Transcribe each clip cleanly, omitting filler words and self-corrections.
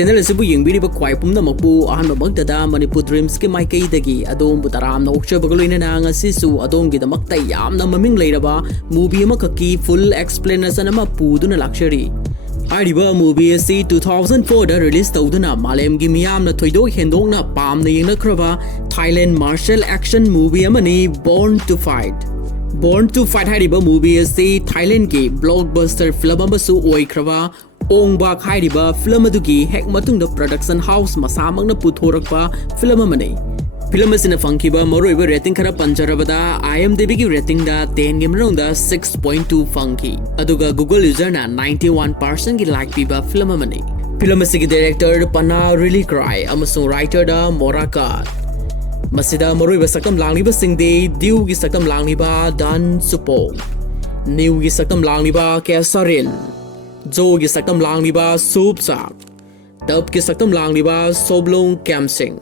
channel asibu yingbiriba khwai pumnamakpu ahanba magdada Manipur Dreams ki maikaidagi adom butaramna okchabagaloina na ngasisu adomgidamakta yamna maming leiraba movie amakaki full explanation ama puduna luxury Hariba movie asi 2004 da release tawduna malemgi miyamna thoidok hendokna pamna yengnakraba Thailand martial action movie amani Born to Fight Born to Fight hariba movie asi Thailand ki blockbuster film amasu oikraba Ong-Bak hariba film adugi hek matungda production house masamangna puthorakpa film amani film asina fangkiba maroiba rating khara panjarabada IMDb ki rating da 10 gi manungda 6.2 fangki aduga Google user na 91% ki like piba film amani film asigi director Panna Rittikrai amasung writer da Morakat masida maroiba sakam langliba singde diu gi sakam langliba dan Chupong new gi sakam langliba Kessarin Jogi saktam langliba Subsak Dub ki saktam langliba Somluck Kamsing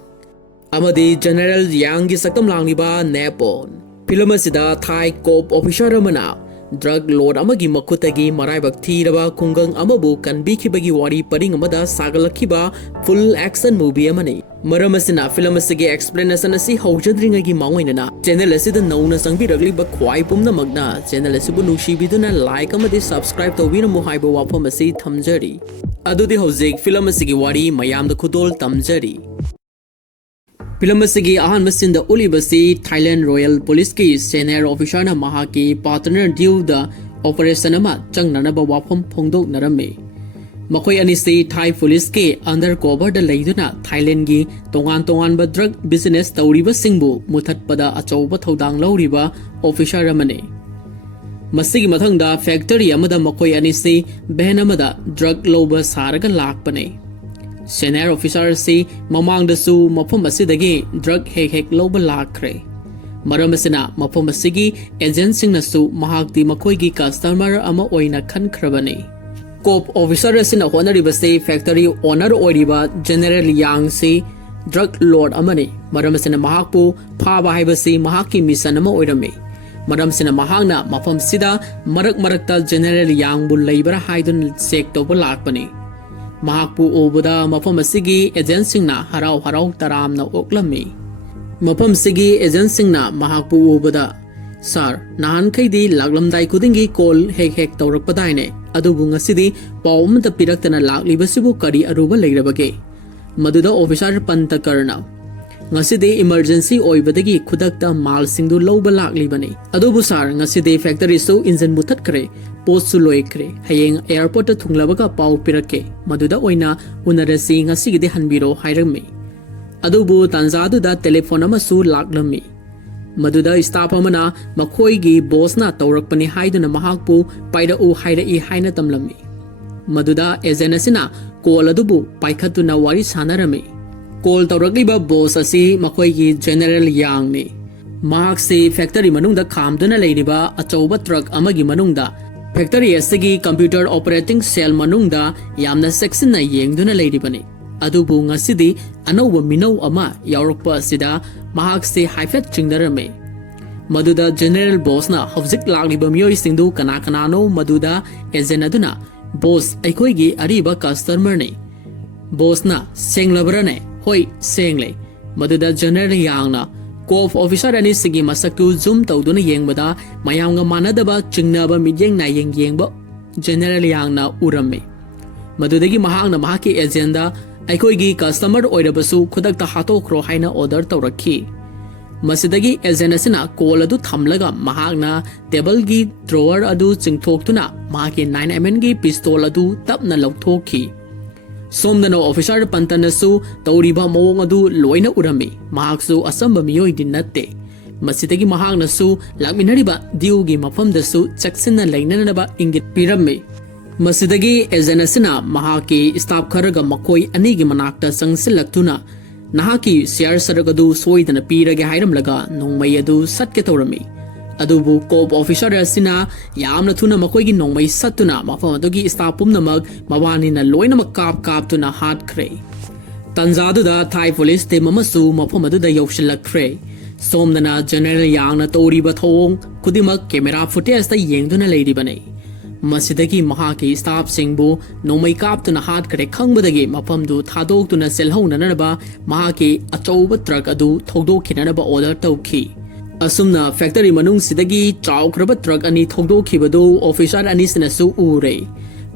Amadi General Yang ki saktam langliba Nappon Film asida Thai cop officer amana drug lord amagi makutagi maraibak thiraba kungang amabu kanbikibagi wari paring amada sagalakhiba full action movie amani maram asina film asigi explanation asi hojadringagi maungina channel asida nauna sangbiragliba khwai pumna magna channel asibu nushibiduna like amadi subscribe tawbina muhaiba wafam asi thamjari adudi hojik film asigi wari mayamda khudol tamjari Film asigi ahan masinda ulibasi Thailand Royal Police ki senior officer na mahaki partner deal da operation ama changnanaba wafam phongdok narame makoi anisi Thai police ki undercover da leiduna Thailand gi tongan ba drug business tawriba singbu muthatpada achauba thodang lauriba officer amane masigi mathangda factory amada makoi anisi ben amada drug loba saraga lakpane Senior officer si mamang dasu mafam asidagi drug hek loba lakre maram asina mafam asigi agent sing nasu mahakti makoi gi customer ama oina khankrabani cop officer asina honorable si factory owner oiriba general yang si drug lord amani maram asina mahakpu phaba haibasi mahaki mission ama oirame maram sina mahangna mafam sida marakta general yang bu leibara haidun check toba lakpani Mahakpu obada mafam asigi agent singna harau taramna oklami mafam sigi agent singna mahakpu obada sir nahan khaidi laglamdai kudingi call hek tawrakpadaine adubu ngasidi pawm ta piraktana laklibasibu kari aruba leirabage maduda officer pantakarna ngasidi emergency oibadagi khudakta mal singdu lawba laklibani adubu sir ngasidi factory so engine muthat kare post su loikre hayeng airport thunglabaga paw pirake maduda oina unarasi ngasigide hanbiro hairami adubu tanzadu da telephone amasu laklami maduda staff amana makhoi gi boss na tawrakpani haiduna mahakpu paida u haira I haina tamlami maduda ejenasina call adubu paikhatuna wari sanarami call tawrakliba boss asi makhoi gi general yang ni mahak se factory manungda khamduna leiriba achauba truck amagi manungda Factory asigi computer operating cell manungda yamna section na yengduna leiribani adubu ngasidi anowa minau ama yaurokpa asida mahak se haifet chingdarame maduda general boss na hobjik lagliba miyoi singdu kana no maduda agent aduna boss aikoi gi ariba customer ne boss na senglabrane hoi sengle maduda general yangna Cop officer ani sigi masaku zoom tawduna yengbada mayamga manadaba chingnaba midyeng na yengba general yangna urame madudagi mahangna mahaki agenda aikoi gi customer oirabasu khudakta hatokro haina order tawrakhi masidagi agent asina call adu thamlaga mahangna table gi drawer adu chingthoktuna mahaki 9mm gi pistol adu tapna lauthokhi Somdano officer pantanasu tawriba mawong adu loina urami mahaksu asamba miyoi dinnatte masitagi mahangnasu lakminariba diugi mafamdasu chaksinna lainanaba ingit pirame masidagi ejanasina mahaki staff kharaga makoi anigi manakta sangsilaktuna nahaki share saragadu soidana pirage hairamlaga nongmai adu satke tawrami adubu cop officer asina yamna thuna makoi gi nongmai satuna mafam adugi staff pumnamak mawani na loina kap tuna hat khre tanjadu da Thai police te mamasu mafam adu da yaushilakre somdana general yangna toriba thong kudimak camera footage ta yengduna leiribane ꯃꯁꯤꯗꯒꯤ ꯃꯍꯥꯛꯀꯤ ꯁ꯭ꯇꯥꯐꯁꯤꯡꯕꯨ ꯅꯣꯡꯃꯩ ꯀꯥꯞꯇꯨꯅ ꯍꯥꯠꯈ꯭ꯔꯦ ꯈꯪꯕꯗꯒꯤ ꯃꯐꯝꯗꯨ ꯊꯥꯗꯣꯛꯇꯨꯅ ꯁꯦꯜꯍꯧꯅꯅꯕ ꯃꯍꯥꯛꯀꯤ ꯑꯆꯧꯕ truck ꯑꯗꯨ ꯊꯧꯗꯣꯛꯈꯤꯅꯅꯕ order ꯇꯧꯈꯤ ꯑꯁꯨꯝꯅ ꯐꯦꯛꯇꯔꯤ ꯃꯅꯨꯡꯁꯤꯗꯒꯤ ꯆꯥꯎꯈ꯭ꯔꯕ ꯇ꯭ꯔꯛ ꯑꯅꯤ ꯊꯧꯗꯣꯛꯈꯤꯕꯗꯨ ꯑꯣꯐꯤꯁꯥꯔ ꯑꯅꯤꯁꯤꯅꯁꯨ ꯎꯔꯦ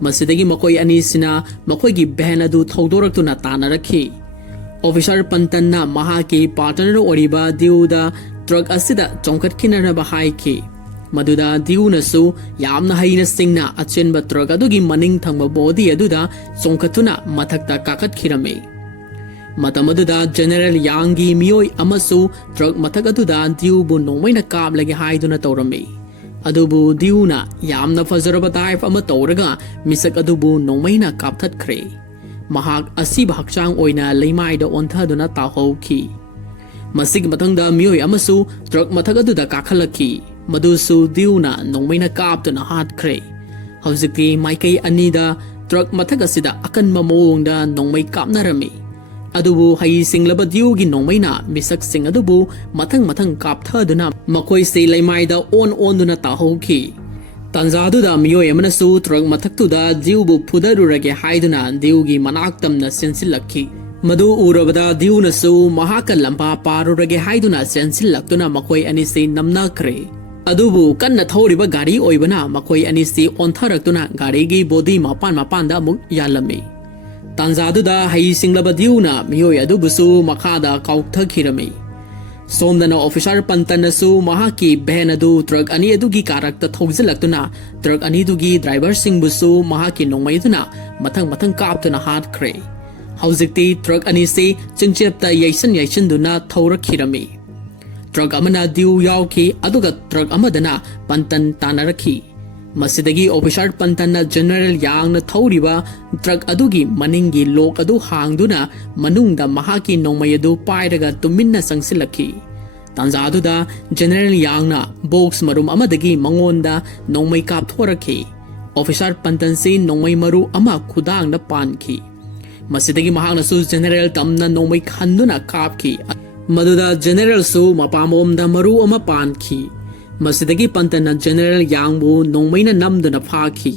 ꯃꯁꯤꯗꯒꯤ ꯃꯈꯣꯏ ꯑꯅꯤꯁꯤꯅ ꯃꯈꯣꯏꯒꯤ ꯚꯦꯟ ꯑꯗꯨ ꯊꯧꯗꯣꯔꯛꯇꯨꯅ ꯇꯥꯟꯅꯔꯛꯈꯤ ꯑꯣꯐꯤꯁꯥꯔ ꯄꯟꯇꯟꯅ ꯃꯍꯥꯛꯀꯤ ꯄꯥꯔꯇꯅꯔ ꯑꯣꯏꯔꯤꯕ ꯗ꯭ꯌꯨꯗ ꯇ꯭ꯔꯛ ꯑꯁꯤꯗ ꯆꯣꯡꯈꯠꯈꯤꯅꯅꯕ ꯍꯥꯏꯈꯤ ꯃꯗꯨꯗ ꯗ꯭ꯌꯨꯅꯁꯨ ꯌꯥꯝꯅ ꯍꯩꯅ ꯁꯤꯡꯅ ꯑꯆꯦꯟꯕ ꯇ꯭ꯔꯛ ꯑꯗꯨꯒꯤ ꯃꯅꯤꯡ ꯊꯪꯕ ꯕꯣꯗꯤ ꯑꯗꯨꯗ ꯆꯣꯡꯈꯠꯇꯨꯅ ꯃꯊꯛꯇ ꯀꯥꯈꯠꯈꯤꯔꯝꯃꯤ ꯃꯇꯝ ꯑꯗꯨꯗ ꯖꯦꯅꯔꯦꯜ ꯌꯥꯡꯒꯤ ꯃꯤꯑꯣꯏ ꯑꯃꯁꯨ ꯇ꯭ꯔꯛ ꯃꯊꯛ ꯑꯗꯨꯗ ꯗ꯭ꯌꯨꯕꯨ ꯅꯣꯡꯃꯩꯅ ꯀꯥꯞꯂꯒꯦ ꯍꯥꯏꯗꯨꯅ ꯇꯧꯔꯝꯃꯤ ꯑꯗꯨꯕꯨ ꯗ꯭ꯌꯨꯅ ꯌꯥꯝꯅ ꯐꯖꯔꯕ ꯗꯥꯏꯞ ꯑꯃ ꯇꯧꯔꯒ ꯃꯤꯁꯛ ꯑꯗꯨꯕꯨ ꯅꯣꯡꯃꯩꯅ ꯀꯥꯞꯊꯠꯈ꯭ꯔꯦ ꯃꯍꯥꯛ ꯑꯁꯤꯕ ꯍꯛꯆꯥꯡ ꯑꯣꯏꯅ ꯂꯩꯃꯥꯏꯗ ꯑꯣꯟꯊꯗꯨꯅ ꯇꯥꯍꯧꯈꯤ ꯃꯁꯤꯒꯤ ꯃꯊꯪꯗ ꯃꯤꯑꯣꯏ ꯑꯃꯁꯨ ꯇ꯭ꯔꯛ ꯃꯊꯛ ꯑꯗꯨꯗ ꯀꯥꯈꯠꯂꯛꯈꯤ ꯃꯗꯨꯁꯨ ꯗ꯭ꯌꯨꯅ ꯅꯣꯡꯃꯩꯅ ꯀꯥꯞꯇꯨꯅ ꯍꯥꯠꯈ꯭ꯔꯦ ꯍꯧꯖꯤꯛꯇꯤ ꯃꯥꯏꯀꯩ ꯑꯅꯤꯗ ꯇ꯭ꯔꯛ ꯃꯊꯛ ꯑꯁꯤꯗ ꯑꯀꯟꯕ ꯃꯑꯣꯡꯗ ꯅꯣꯡꯃꯩ ꯀꯥꯞꯅꯔꯝꯃꯤ ꯑꯗꯨꯕꯨ ꯍꯩꯁꯤꯡꯂꯕ ꯗ꯭ꯌꯨꯒꯤ ꯅꯣꯡꯃꯩꯅ ꯃꯤꯁꯛꯁꯤꯡ ꯑꯗꯨꯕꯨ ꯃꯊꯪ ꯀꯥꯞꯊꯗꯨꯅ ꯃꯈꯣꯏꯁꯤ ꯂꯩꯃꯥꯏꯗ ꯑꯣꯟꯗꯨꯅ ꯇꯥꯍꯧꯈꯤ ꯇꯥꯟꯖꯥꯗꯨꯗ ꯃꯤꯑꯣꯏ ꯑꯃꯅꯁꯨ ꯇ꯭ꯔꯛ ꯃꯊꯛꯇꯨꯗ ꯗ꯭ꯌꯨꯕꯨ ꯐꯨꯗꯔꯨꯔꯒꯦ ꯍꯥꯏꯗꯨꯅ ꯗ꯭ꯌꯨꯒꯤ ꯃꯅꯥꯛ ꯇꯝꯅ ꯆꯦꯟꯁꯤꯜꯂꯛꯈꯤ ꯃꯗꯨ ꯎꯔꯕꯗ ꯗ꯭ꯌꯨꯅꯁꯨ ꯃꯍꯥꯛꯀ ꯂꯝꯄꯥ ꯄꯥꯔꯨꯔꯒꯦ ꯍꯥꯏꯗꯨꯅ ꯆꯦꯟꯁꯤꯜꯂꯛꯇꯨꯅ ꯃꯈꯣꯏ ꯑꯅꯤꯁꯤ ꯅꯝꯅꯈ꯭ꯔꯦ ꯑꯗꯨꯕꯨ ꯀꯟꯅ ꯊꯧꯔꯤꯕ ꯒꯥꯔꯤ ꯑꯣꯏꯕꯅ ꯃꯈꯣꯏ ꯑꯅꯤꯁꯤ ꯑꯣꯟꯊꯔꯛꯇꯨꯅ ꯒꯥꯔꯤꯒꯤ ꯕꯣꯗꯤ ꯃꯄꯥꯟꯗ ꯑꯃꯨꯛ ꯌꯥꯜꯂꯝꯃꯤ ꯇꯥꯟꯖꯥꯗꯨꯗ ꯍꯩꯁꯤꯡꯂꯕ ꯗ꯭ꯌꯨꯅ ꯃꯤꯑꯣꯏ ꯑꯗꯨꯕꯨꯁꯨ ꯃꯈꯥꯗ ꯀꯥꯎꯊꯈꯤꯔꯝꯃꯤ ꯁꯣꯝꯗꯅ ꯑꯣꯐꯤꯁꯥꯔ ꯄꯟꯇꯟꯅꯁꯨ ꯃꯍꯥꯛꯀꯤ ꯚꯦꯟ ꯑꯗꯨ ꯇ꯭ꯔꯛ ꯑꯅꯤ ꯑꯗꯨꯒꯤ ꯀꯥꯔꯛꯇ ꯊꯧꯖꯤꯜꯂꯛꯇꯨꯅ ꯇ꯭ꯔꯛ ꯑꯅꯤꯗꯨꯒꯤ ꯗ꯭ꯔꯥꯏꯚꯔꯁꯤꯡꯕꯨꯁꯨ ꯃꯍꯥꯛꯀꯤ ꯅꯣꯡꯃꯩꯗꯨꯅ ꯃꯊꯪ ꯀꯥꯞꯇꯨꯅ ꯍꯥꯠꯈ꯭ꯔꯦ ꯍꯧꯖꯤꯛꯇꯤ ꯇ꯭ꯔꯛ ꯑꯅꯤꯁꯤ ꯆꯤꯡꯆꯦꯞꯇ ꯌꯩꯁꯤꯟꯗꯨꯅ ꯊꯧꯔꯛꯈꯤꯔꯝꯃꯤ ꯇ꯭ꯔꯛ ꯑꯃꯅ ꯗ꯭ꯌꯨ ꯌꯥꯎꯈꯤ ꯑꯗꯨꯒ ꯇ꯭ꯔꯛ ꯑꯃꯗꯅ ꯄꯟꯇꯟ ꯇꯥꯟꯅꯔꯛꯈꯤ ꯃꯁꯤꯗꯒꯤ ꯑꯣꯐꯤꯁꯥꯔ ꯄꯟꯇꯟꯅ ꯖꯦꯅꯔꯦꯜ ꯌꯥꯡꯅ ꯊꯧꯔꯤꯕ ꯇ꯭ꯔꯛ ꯑꯗꯨꯒꯤ ꯃꯅꯤꯡꯒꯤ ꯂꯣꯛ ꯑꯗꯨ ꯍꯥꯡꯗꯨꯅ ꯃꯅꯨꯡꯗ ꯃꯍꯥꯛꯀꯤ ꯅꯣꯡꯃꯩ ꯑꯗꯨ ꯄꯥꯏꯔꯒ ꯇꯨꯃꯤꯟꯅ ꯆꯪꯁꯤꯜꯂꯛꯈꯤ ꯇꯥꯟꯖꯥꯗꯨꯗ ꯖꯦꯅꯔꯦꯜ ꯌꯥꯡꯅ ꯕꯣꯛꯁ ꯃꯔꯨꯝ ꯑꯃꯗꯒꯤ ꯃꯉꯣꯟꯗ ꯅꯣꯡꯃꯩ ꯀꯥꯞꯊꯣꯔꯛꯈꯤ ꯑꯣꯐꯤꯁꯥꯔ ꯄꯟꯇꯟꯁꯤ ꯅꯣꯡꯃꯩ ꯃꯔꯨ ꯑꯃ ꯈꯨꯗꯥꯡꯗ ꯄꯥꯟꯈꯤ ꯃꯁꯤꯗꯒꯤ ꯃꯍꯥꯛꯅꯁꯨ ꯖꯦꯅꯔꯦꯜ ꯇꯝꯅ ꯅꯣꯡꯃꯩ ꯈꯟꯗꯨꯅ ꯀꯥꯞꯈꯤ ꯃꯗꯨꯗ ꯖꯦꯅꯔꯦꯜꯁꯨ ꯃꯄꯥꯝꯕꯣꯝꯗ ꯃꯔꯨ ꯑꯃ ꯄꯥꯟꯈꯤ ꯃꯁꯤꯗꯒꯤ ꯄꯟꯇꯟꯅ ꯖꯦꯅꯔꯦꯜ ꯌꯥꯡꯕꯨ ꯅꯣꯡꯃꯩꯅ ꯅꯝꯗꯨꯅ ꯐꯥꯈꯤ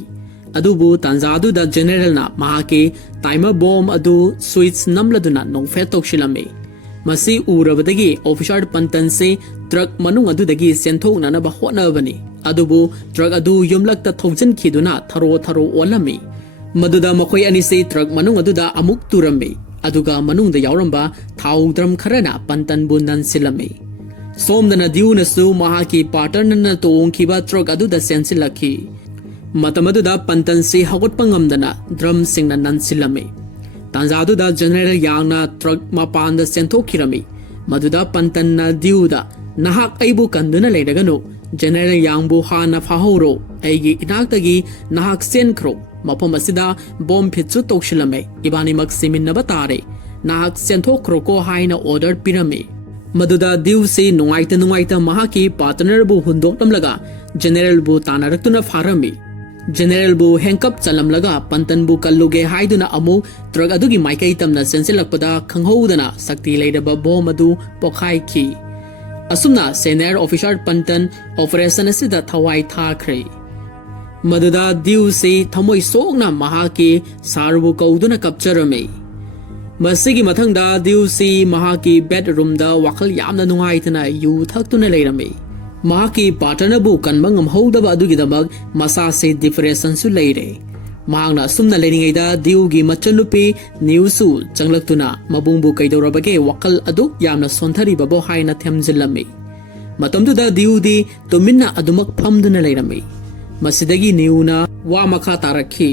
ꯑꯗꯨꯕꯨ ꯇꯥꯟꯖꯥꯗꯨꯗ ꯖꯦꯅꯔꯦꯜꯅ ꯃꯍꯥꯛꯀꯤ ꯇꯥꯏꯃꯔ ꯕꯣꯝ ꯑꯗꯨ ꯁ꯭ꯋꯤꯆ ꯅꯝꯂꯗꯨꯅ ꯅꯣꯡꯐꯦꯠ ꯇꯧꯁꯤꯜꯂꯝꯃꯤ ꯃꯁꯤ ꯎꯔꯕꯗꯒꯤ ꯑꯣꯐꯤꯁꯥꯔ ꯄꯟꯇꯟꯁꯤ ꯇ꯭ꯔꯛ ꯃꯅꯨꯡ ꯑꯗꯨꯗꯒꯤ ꯆꯦꯟꯊꯣꯛꯅꯅꯕ ꯍꯣꯠꯅꯕꯅꯤ ꯑꯗꯨꯕꯨ ꯇ꯭ꯔꯛ ꯑꯗꯨ ꯌꯨꯝꯂꯛꯇ ꯊꯧꯖꯤꯟꯈꯤꯗꯨꯅ ꯊꯔꯣ ꯑꯣꯜꯂꯝꯃꯤ ꯃꯗꯨꯗ ꯃꯈꯣꯏ ꯑꯅꯤꯁꯤ ꯇ꯭ꯔꯛ ꯃꯅꯨꯡ ꯑꯗꯨꯗ ꯑꯃꯨꯛ ꯇꯨꯔꯝꯃꯤ ꯑꯗꯨꯒ ꯃꯅꯨꯡꯗ ꯌꯥꯎꯔꯝꯕ ꯊꯥꯎ ꯗ꯭ꯔꯝ ꯈꯔꯅ ꯄꯟꯇꯟꯕꯨ ꯅꯟꯁꯤꯜꯂꯝꯃꯤ ꯁꯣꯝꯗꯅ ꯗ꯭ꯌꯨꯅꯁꯨ ꯃꯍꯥꯛꯀꯤ ꯄꯥꯔꯇꯅꯔꯅ ꯇꯣꯡꯈꯤꯕ ꯇ꯭ꯔꯛ ꯑꯗꯨꯗ ꯆꯦꯟꯁꯤꯜꯂꯛꯈꯤ ꯃꯇꯝ ꯑꯗꯨꯗ ꯄꯟꯇꯟꯁꯤ ꯍꯧꯒꯠꯄ ꯉꯝꯗꯅ ꯗ꯭ꯔꯝꯁꯤꯡꯅ ꯅꯟꯁꯤꯜꯂꯝꯃꯤ ꯇꯥꯟꯖꯥꯗꯨꯗ ꯖꯦꯅꯔꯦꯜ ꯌꯥꯡꯅ ꯇ꯭ꯔꯛ ꯃꯄꯥꯟꯗ ꯆꯦꯟꯊꯣꯛꯈꯤꯔꯝꯃꯤ ꯃꯗꯨꯗ ꯄꯟꯇꯟꯅ ꯗ꯭ꯌꯨꯗ ꯅꯍꯥꯛ ꯑꯩꯕꯨ ꯀꯟꯗꯨꯅ ꯂꯩꯔꯒꯅꯨ ꯖꯦꯅꯔꯦꯜ ꯌꯥꯡꯕꯨ ꯍꯥꯟꯅ ꯐꯥꯍꯧꯔꯣ ꯑꯩꯒꯤ ꯏꯅꯥꯛꯇꯒꯤ ꯅꯍꯥꯛ ꯆꯦꯟꯈ꯭ꯔꯣ ꯃꯐꯝ ꯑꯁꯤꯗ ꯕꯣꯝ ꯐꯤꯠꯁꯨ ꯇꯧꯁꯤꯜꯂꯝꯃꯦ ꯏꯕꯥꯅꯤꯃꯛ ꯁꯤꯃꯤꯟꯅꯕ ꯇꯥꯔꯦ ꯅꯍꯥꯛ ꯆꯦꯟꯊꯣꯛꯈ꯭ꯔꯣꯀꯣ ꯍꯥꯏꯅ ꯑꯣꯔꯗꯔ ꯄꯤꯔꯝꯃꯤ ꯃꯗꯨꯗ ꯗ꯭ꯌꯨꯁꯤ ꯅꯨꯡꯉꯥꯏꯇ ꯃꯍꯥꯛꯀꯤ ꯄꯥꯔꯇꯅꯔꯕꯨ ꯍꯨꯟꯗꯣꯛꯂꯝꯂꯒ ꯖꯦꯅꯔꯦꯜꯕꯨ ꯇꯥꯟꯅꯔꯛꯇꯨꯅ ꯐꯥꯔꯝꯃꯤ ꯖꯦꯅꯔꯦꯜꯕꯨ ꯍꯦꯡꯀꯞ ꯆꯜꯂꯝꯂꯒ ꯄꯟꯇꯟꯕꯨ ꯀꯜꯂꯨꯒꯦ ꯍꯥꯏꯗꯨꯅ ꯑꯃꯨꯛ ꯇ꯭ꯔꯛ ꯑꯗꯨꯒꯤ ꯃꯥꯏꯀꯩ ꯇꯝꯅ ꯆꯦꯟꯁꯤꯜꯂꯛꯄꯗ ꯈꯪꯍꯧꯗꯅ ꯁꯛꯇꯤ ꯂꯩꯔꯕ ꯕꯣꯝ ꯑꯗꯨ ꯄꯣꯈꯥꯏꯈꯤ ꯑꯁꯨꯝꯅ ꯁꯦꯅꯤꯌꯔ ꯑꯣꯐꯤꯁꯥꯔ ꯄꯟꯇꯟ ꯑꯣꯄꯔꯦꯁꯟ ꯑꯁꯤꯗ ꯊꯋꯥꯏ ꯊꯥꯈ꯭ꯔꯦ ꯃꯗꯨꯗ ꯗ꯭ꯌꯨꯁꯤ ꯊꯃꯣꯏ ꯁꯣꯛꯅ ꯃꯍꯥꯛꯀꯤ ꯁꯥꯔꯕꯨ ꯀꯧꯗꯨꯅ ꯀꯞꯆꯔꯝꯃꯤ ꯃꯁꯤꯒꯤ ꯃꯊꯪꯗ ꯗ꯭ꯌꯨꯁꯤ ꯃꯍꯥꯛꯀꯤ ꯕꯦꯗꯔꯨꯝꯗ ꯋꯥꯈꯜ ꯌꯥꯝꯅ ꯅꯨꯡꯉꯥꯏꯇꯅ ꯌꯨ ꯊꯛꯇꯨꯅ ꯂꯩꯔꯝꯃꯤ ꯃꯍꯥꯛꯀꯤ ꯄꯥꯔꯇꯅꯔꯕꯨ ꯀꯟꯕ ꯉꯝꯍꯧꯗꯕ ꯑꯗꯨꯒꯤꯗꯃꯛ ꯃꯁꯥꯁꯤ ꯗꯤꯄ꯭ꯔꯦꯁꯟꯁꯨ ꯂꯩꯔꯦ ꯃꯍꯥꯛꯅ ꯑꯁꯨꯝꯅ ꯂꯩꯔꯤꯉꯩꯗ ꯗ꯭ꯌꯨꯒꯤ ꯃꯆꯟꯅꯨꯄꯤ ꯅ꯭ꯌꯨꯁꯨ ꯆꯪꯂꯛꯇꯨꯅ ꯃꯕꯨꯡꯕꯨ ꯀꯩꯗꯧꯔꯕꯒꯦ ꯋꯥꯈꯜ ꯑꯗꯨꯛ ꯌꯥꯝꯅ ꯁꯣꯟꯊꯔꯤꯕꯕꯣ ꯍꯥꯏꯅ ꯊꯦꯝꯖꯤꯜꯂꯝꯃꯤ ꯃꯇꯝꯗꯨꯗ ꯗ꯭ꯌꯨꯗꯤ ꯇꯨꯃꯤꯟꯅ ꯑꯗꯨꯃꯛ ꯐꯝꯗꯨꯅ ꯂꯩꯔꯝꯃꯤ ꯃꯁꯤꯗꯒꯤ ꯅ꯭ꯌꯨꯅ ꯋꯥ ꯃꯈꯥ ꯇꯥꯔꯛꯈꯤ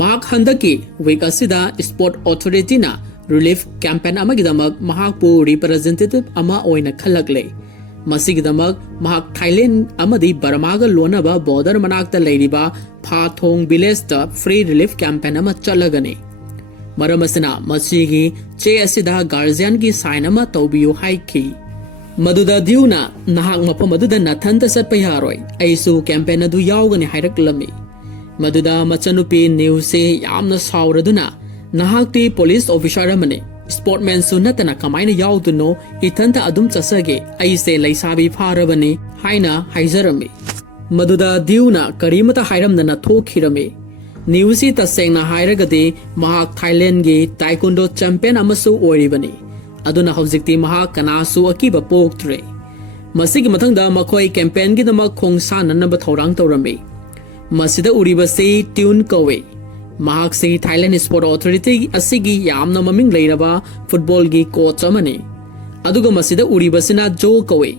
ꯃꯍꯥꯛ ꯍꯟꯗꯛꯀꯤ ꯋꯤꯛ ꯑꯁꯤꯗ ꯁ꯭ꯄꯣꯔꯠ ꯑꯣꯊꯣꯔꯤꯇꯤꯅ ꯔꯤꯂꯤꯐ ꯀꯦꯝꯄꯦꯟ ꯑꯃꯒꯤꯗꯃꯛ ꯃꯍꯥꯛꯄꯨ ꯔꯤꯄ꯭ꯔꯖꯦꯟꯇꯦꯇꯤꯚ ꯑꯃ ꯑꯣꯏꯅ ꯈꯜꯂꯛꯂꯦ ꯃꯁꯤꯒꯤꯗꯃꯛ ꯃꯍꯥꯛ ꯊꯥꯏꯂꯦꯟ ꯑꯃꯗꯤ ꯕꯔꯃꯥꯒ ꯂꯣꯟꯅꯕ ꯕꯣꯔꯗꯔ ꯃꯅꯥꯛꯇ ꯂꯩꯔꯤꯕ ꯐꯥꯊꯣꯡ ꯚꯤꯂꯦꯖꯇ ꯐ꯭ꯔꯤ ꯔꯤꯂꯤꯐ ꯀꯦꯝꯄꯦꯟ ꯑꯃ ꯆꯠꯂꯒꯅꯤ ꯃꯔꯝ ꯑꯁꯤꯅ ꯃꯁꯤꯒꯤ ꯆꯦ ꯑꯁꯤꯗ ꯒꯥꯔꯖꯤꯌꯟꯒꯤ ꯁꯥꯏꯟ ꯑꯃ ꯇꯧꯕꯤꯌꯨ ꯍꯥꯏꯈꯤ ꯃꯗꯨꯗ ꯗ꯭ꯌꯨꯅ ꯅꯍꯥꯛ ꯃꯐꯝ ꯑꯗꯨꯗ ꯅꯊꯟꯇ ꯆꯠꯄ ꯌꯥꯔꯣꯏ ꯑꯩꯁꯨ ꯀꯦꯝꯄꯦꯟ ꯑꯗꯨ ꯌꯥꯎꯒꯅꯤ ꯍꯥꯏꯔꯛꯂꯝꯃꯤ ꯃꯗꯨꯗ ꯃꯆꯟꯅꯨꯄꯤ ꯅ꯭ꯌꯨꯁꯤ ꯌꯥꯝꯅ ꯁꯥꯎꯔꯗꯨꯅ ꯅꯍꯥꯛꯇꯤ ꯄꯨꯂꯤꯁ ꯑꯣꯐꯤꯁꯥꯔ ꯑꯃꯅꯤ ꯁ꯭ꯄꯣꯔꯠꯃꯦꯟꯁꯨ ꯅꯠꯇꯅ ꯀꯃꯥꯏꯅ ꯌꯥꯎꯗꯨꯅꯣ ꯏꯊꯟꯇ ꯑꯗꯨꯝ ꯆꯠꯆꯒꯦ ꯑꯩꯁꯦ ꯂꯩꯁꯥꯕꯤ ꯐꯥꯔꯕꯅꯤ ꯍꯥꯏꯅ ꯍꯥꯏꯖꯔꯝꯃꯤ ꯃꯗꯨꯗ ꯗ꯭ꯌꯨꯅ ꯀꯔꯤꯃꯇ ꯍꯥꯏꯔꯝꯗꯅ ꯊꯣꯛꯈꯤꯔꯝꯃꯤ ꯅ꯭ꯌꯨꯁꯤ ꯇꯁꯦꯡꯅ ꯍꯥꯏꯔꯒꯗꯤ ꯃꯍꯥꯛ ꯊꯥꯏꯂꯦꯟꯒꯤ ꯇꯥꯏꯀꯨꯟꯗꯣ ꯆꯦꯝꯄꯤꯌꯟ ꯑꯃꯁꯨ ꯑꯣꯏꯔꯤꯕꯅꯤ ꯑꯗꯨꯅ ꯍꯧꯖꯤꯛꯇꯤ ꯃꯍꯥꯛ ꯀꯅꯥꯁꯨ ꯑꯀꯤꯕ ꯄꯣꯛꯇ꯭ꯔꯦ ꯃꯁꯤꯒꯤ ꯃꯊꯪꯗ ꯃꯈꯣꯏ ꯀꯦꯝꯄꯦꯟꯒꯤꯗꯃꯛ ꯈꯣꯡꯁꯥꯟꯅꯅꯕ ꯊꯧꯔꯥꯡ ꯇꯧꯔꯝꯃꯤ ꯃꯁꯤꯗ ꯎꯔꯤꯕꯁꯤ ꯇ꯭ꯌꯨꯟ ꯀꯧꯏ ꯃꯍꯥꯛꯁꯤ ꯊꯥꯏꯂꯦꯟ ꯁ꯭ꯄꯣꯔꯠ ꯑꯣꯊꯣꯔꯤꯇꯤ ꯑꯁꯤꯒꯤ ꯌꯥꯝꯅ ꯃꯃꯤꯡ ꯂꯩꯔꯕ ꯐꯨꯠꯕꯣꯜꯒꯤ ꯀꯣꯆ ꯑꯃꯅꯤ ꯑꯗꯨꯒ ꯃꯁꯤꯗ ꯎꯔꯤꯕꯁꯤꯅ ꯖꯣ ꯀꯧꯏ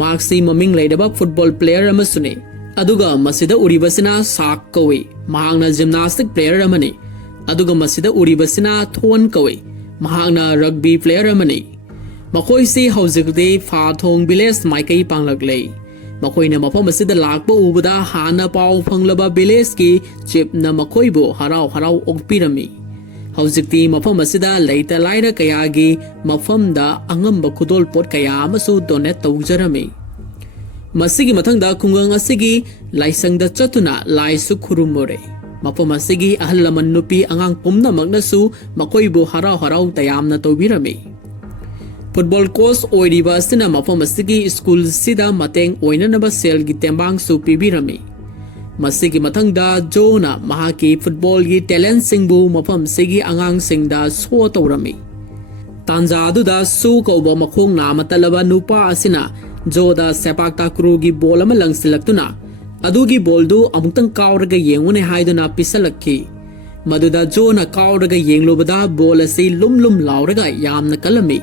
ꯃꯍꯥꯛꯁꯤ ꯃꯃꯤꯡ ꯂꯩꯔꯕ ꯐꯨꯠꯕꯣꯜ ꯄ꯭ꯂꯦꯌꯔ ꯑꯃꯁꯨꯅꯤ ꯑꯗꯨꯒ ꯃꯁꯤꯗ ꯎꯔꯤꯕꯁꯤꯅ ꯁꯥꯛ ꯀꯧꯏ ꯃꯍꯥꯛꯅ ꯖꯤꯝꯅꯥꯁꯇꯤꯛ ꯄ꯭ꯂꯦꯌꯔ ꯑꯃꯅꯤ ꯑꯗꯨꯒ ꯃꯁꯤꯗ ꯎꯔꯤꯕꯁꯤꯅ ꯊꯣꯟ ꯀꯧꯏ ꯃꯍꯥꯛꯅ ꯔꯒꯕꯤ ꯄ꯭ꯂꯦꯌꯔ ꯑꯃꯅꯤ ꯃꯈꯣꯏꯁꯤ ꯍꯧꯖꯤꯛꯇꯤ ꯐꯥꯊꯣꯡ ꯚꯤꯂꯦꯖ ꯃꯥꯏꯀꯩ ꯄꯥꯡꯂꯛꯂꯦ ꯃꯈꯣꯏꯅ ꯃꯐꯝ ꯑꯁꯤꯗ ꯂꯥꯛꯄ ꯎꯕꯗ ꯍꯥꯟꯅ ꯄꯥꯎ ꯐꯪꯂꯕ ꯚꯤꯂꯦꯖꯀꯤ ꯆꯤꯞꯅ ꯃꯈꯣꯏꯕꯨ ꯍꯔꯥꯎ ꯍꯔꯥꯎ ꯑꯣꯛꯄꯤꯔꯝꯃꯤ ꯍꯧꯖꯤꯛꯇꯤ ꯃꯐꯝ ꯑꯁꯤꯗ ꯂꯩꯇ ꯂꯥꯏꯔ ꯀꯌꯥꯒꯤ ꯃꯐꯝꯗ ꯑꯉꯝꯕ ꯈꯨꯗꯣꯜꯄꯣꯠ ꯀꯌꯥ ꯑꯃꯁꯨ ꯗꯣꯅꯦꯠ ꯇꯧꯖꯔꯝꯃꯤ ꯃꯁꯤꯒꯤ ꯃꯊꯪꯗ ꯈꯨꯡꯒꯪ ꯑꯁꯤꯒꯤ ꯂꯥꯏꯁꯪꯗ ꯆꯠꯇꯨꯅ ꯂꯥꯏꯁꯨ ꯈꯨꯔꯨꯝꯃꯨꯔꯦ ꯃꯐꯝ ꯑꯁꯤꯒꯤ ꯑꯍꯜ ꯂꯃꯟ ꯅꯨꯄꯤ ꯑꯉꯥꯡ ꯄꯨꯝꯅꯃꯛꯅꯁꯨ ꯃꯈꯣꯏꯕꯨ ꯍꯔꯥꯎ ꯍꯔꯥꯎ ꯇꯌꯥꯝꯅ ꯇꯧꯕꯤꯔꯝꯃꯤ ꯐꯨꯠꯕꯣꯜ ꯀꯣꯆ ꯑꯣꯏꯔꯤꯕ ꯑꯁꯤꯅ ꯃꯐꯝ ꯑꯁꯤꯒꯤ ꯁ꯭ꯀꯨꯜꯁꯤꯗ ꯃꯇꯦꯡ ꯑꯣꯏꯅꯅꯕ ꯁꯦꯜꯒꯤ ꯇꯦꯡꯕꯥꯡꯁꯨ ꯄꯤꯕꯤꯔꯝꯃꯤ ꯃꯁꯤꯒꯤ ꯃꯊꯪꯗ ꯖꯣꯅ ꯃꯍꯥꯛꯀꯤ ꯐꯨꯠꯕꯣꯜꯒꯤ ꯇꯦꯂꯦꯟꯠꯁꯤꯡꯕꯨ ꯃꯐꯝ ꯑꯁꯤꯒꯤ ꯑꯉꯥꯡꯁꯤꯡꯗ ꯁꯣ ꯇꯧꯔꯝꯃꯤ ꯇꯥꯟꯖꯥ ꯑꯗꯨꯗ ꯁꯨ ꯀꯧꯕ ꯃꯈꯣꯡ ꯅꯥꯝꯃ ꯇꯠꯂꯕ ꯅꯨꯄꯥ ꯑꯁꯤꯅ ꯖꯣꯗ ꯁꯦꯄꯥꯛ ꯇꯥꯀ꯭ꯔꯨꯒꯤ ꯕꯣꯜ ꯑꯃ ꯂꯪꯁꯤꯜꯂꯛꯇꯨꯅ ꯑꯗꯨꯒꯤ ꯕꯣꯜꯗꯨ ꯑꯃꯨꯛꯇꯪ ꯀꯥꯎꯔꯒ ꯌꯦꯡꯉꯨꯅꯦ ꯍꯥꯏꯗꯨꯅ ꯄꯤꯁꯜꯂꯛꯈꯤ ꯃꯗꯨꯗ ꯖꯣꯅ ꯀꯥꯎꯔꯒ ꯌꯦꯡꯂꯨꯕꯗ ꯕꯣꯜ ꯑꯁꯤ ꯂꯨꯝ ꯂꯨꯝ ꯂꯥꯎꯔꯒ ꯌꯥꯝꯅ ꯀꯜꯂꯝꯃꯤ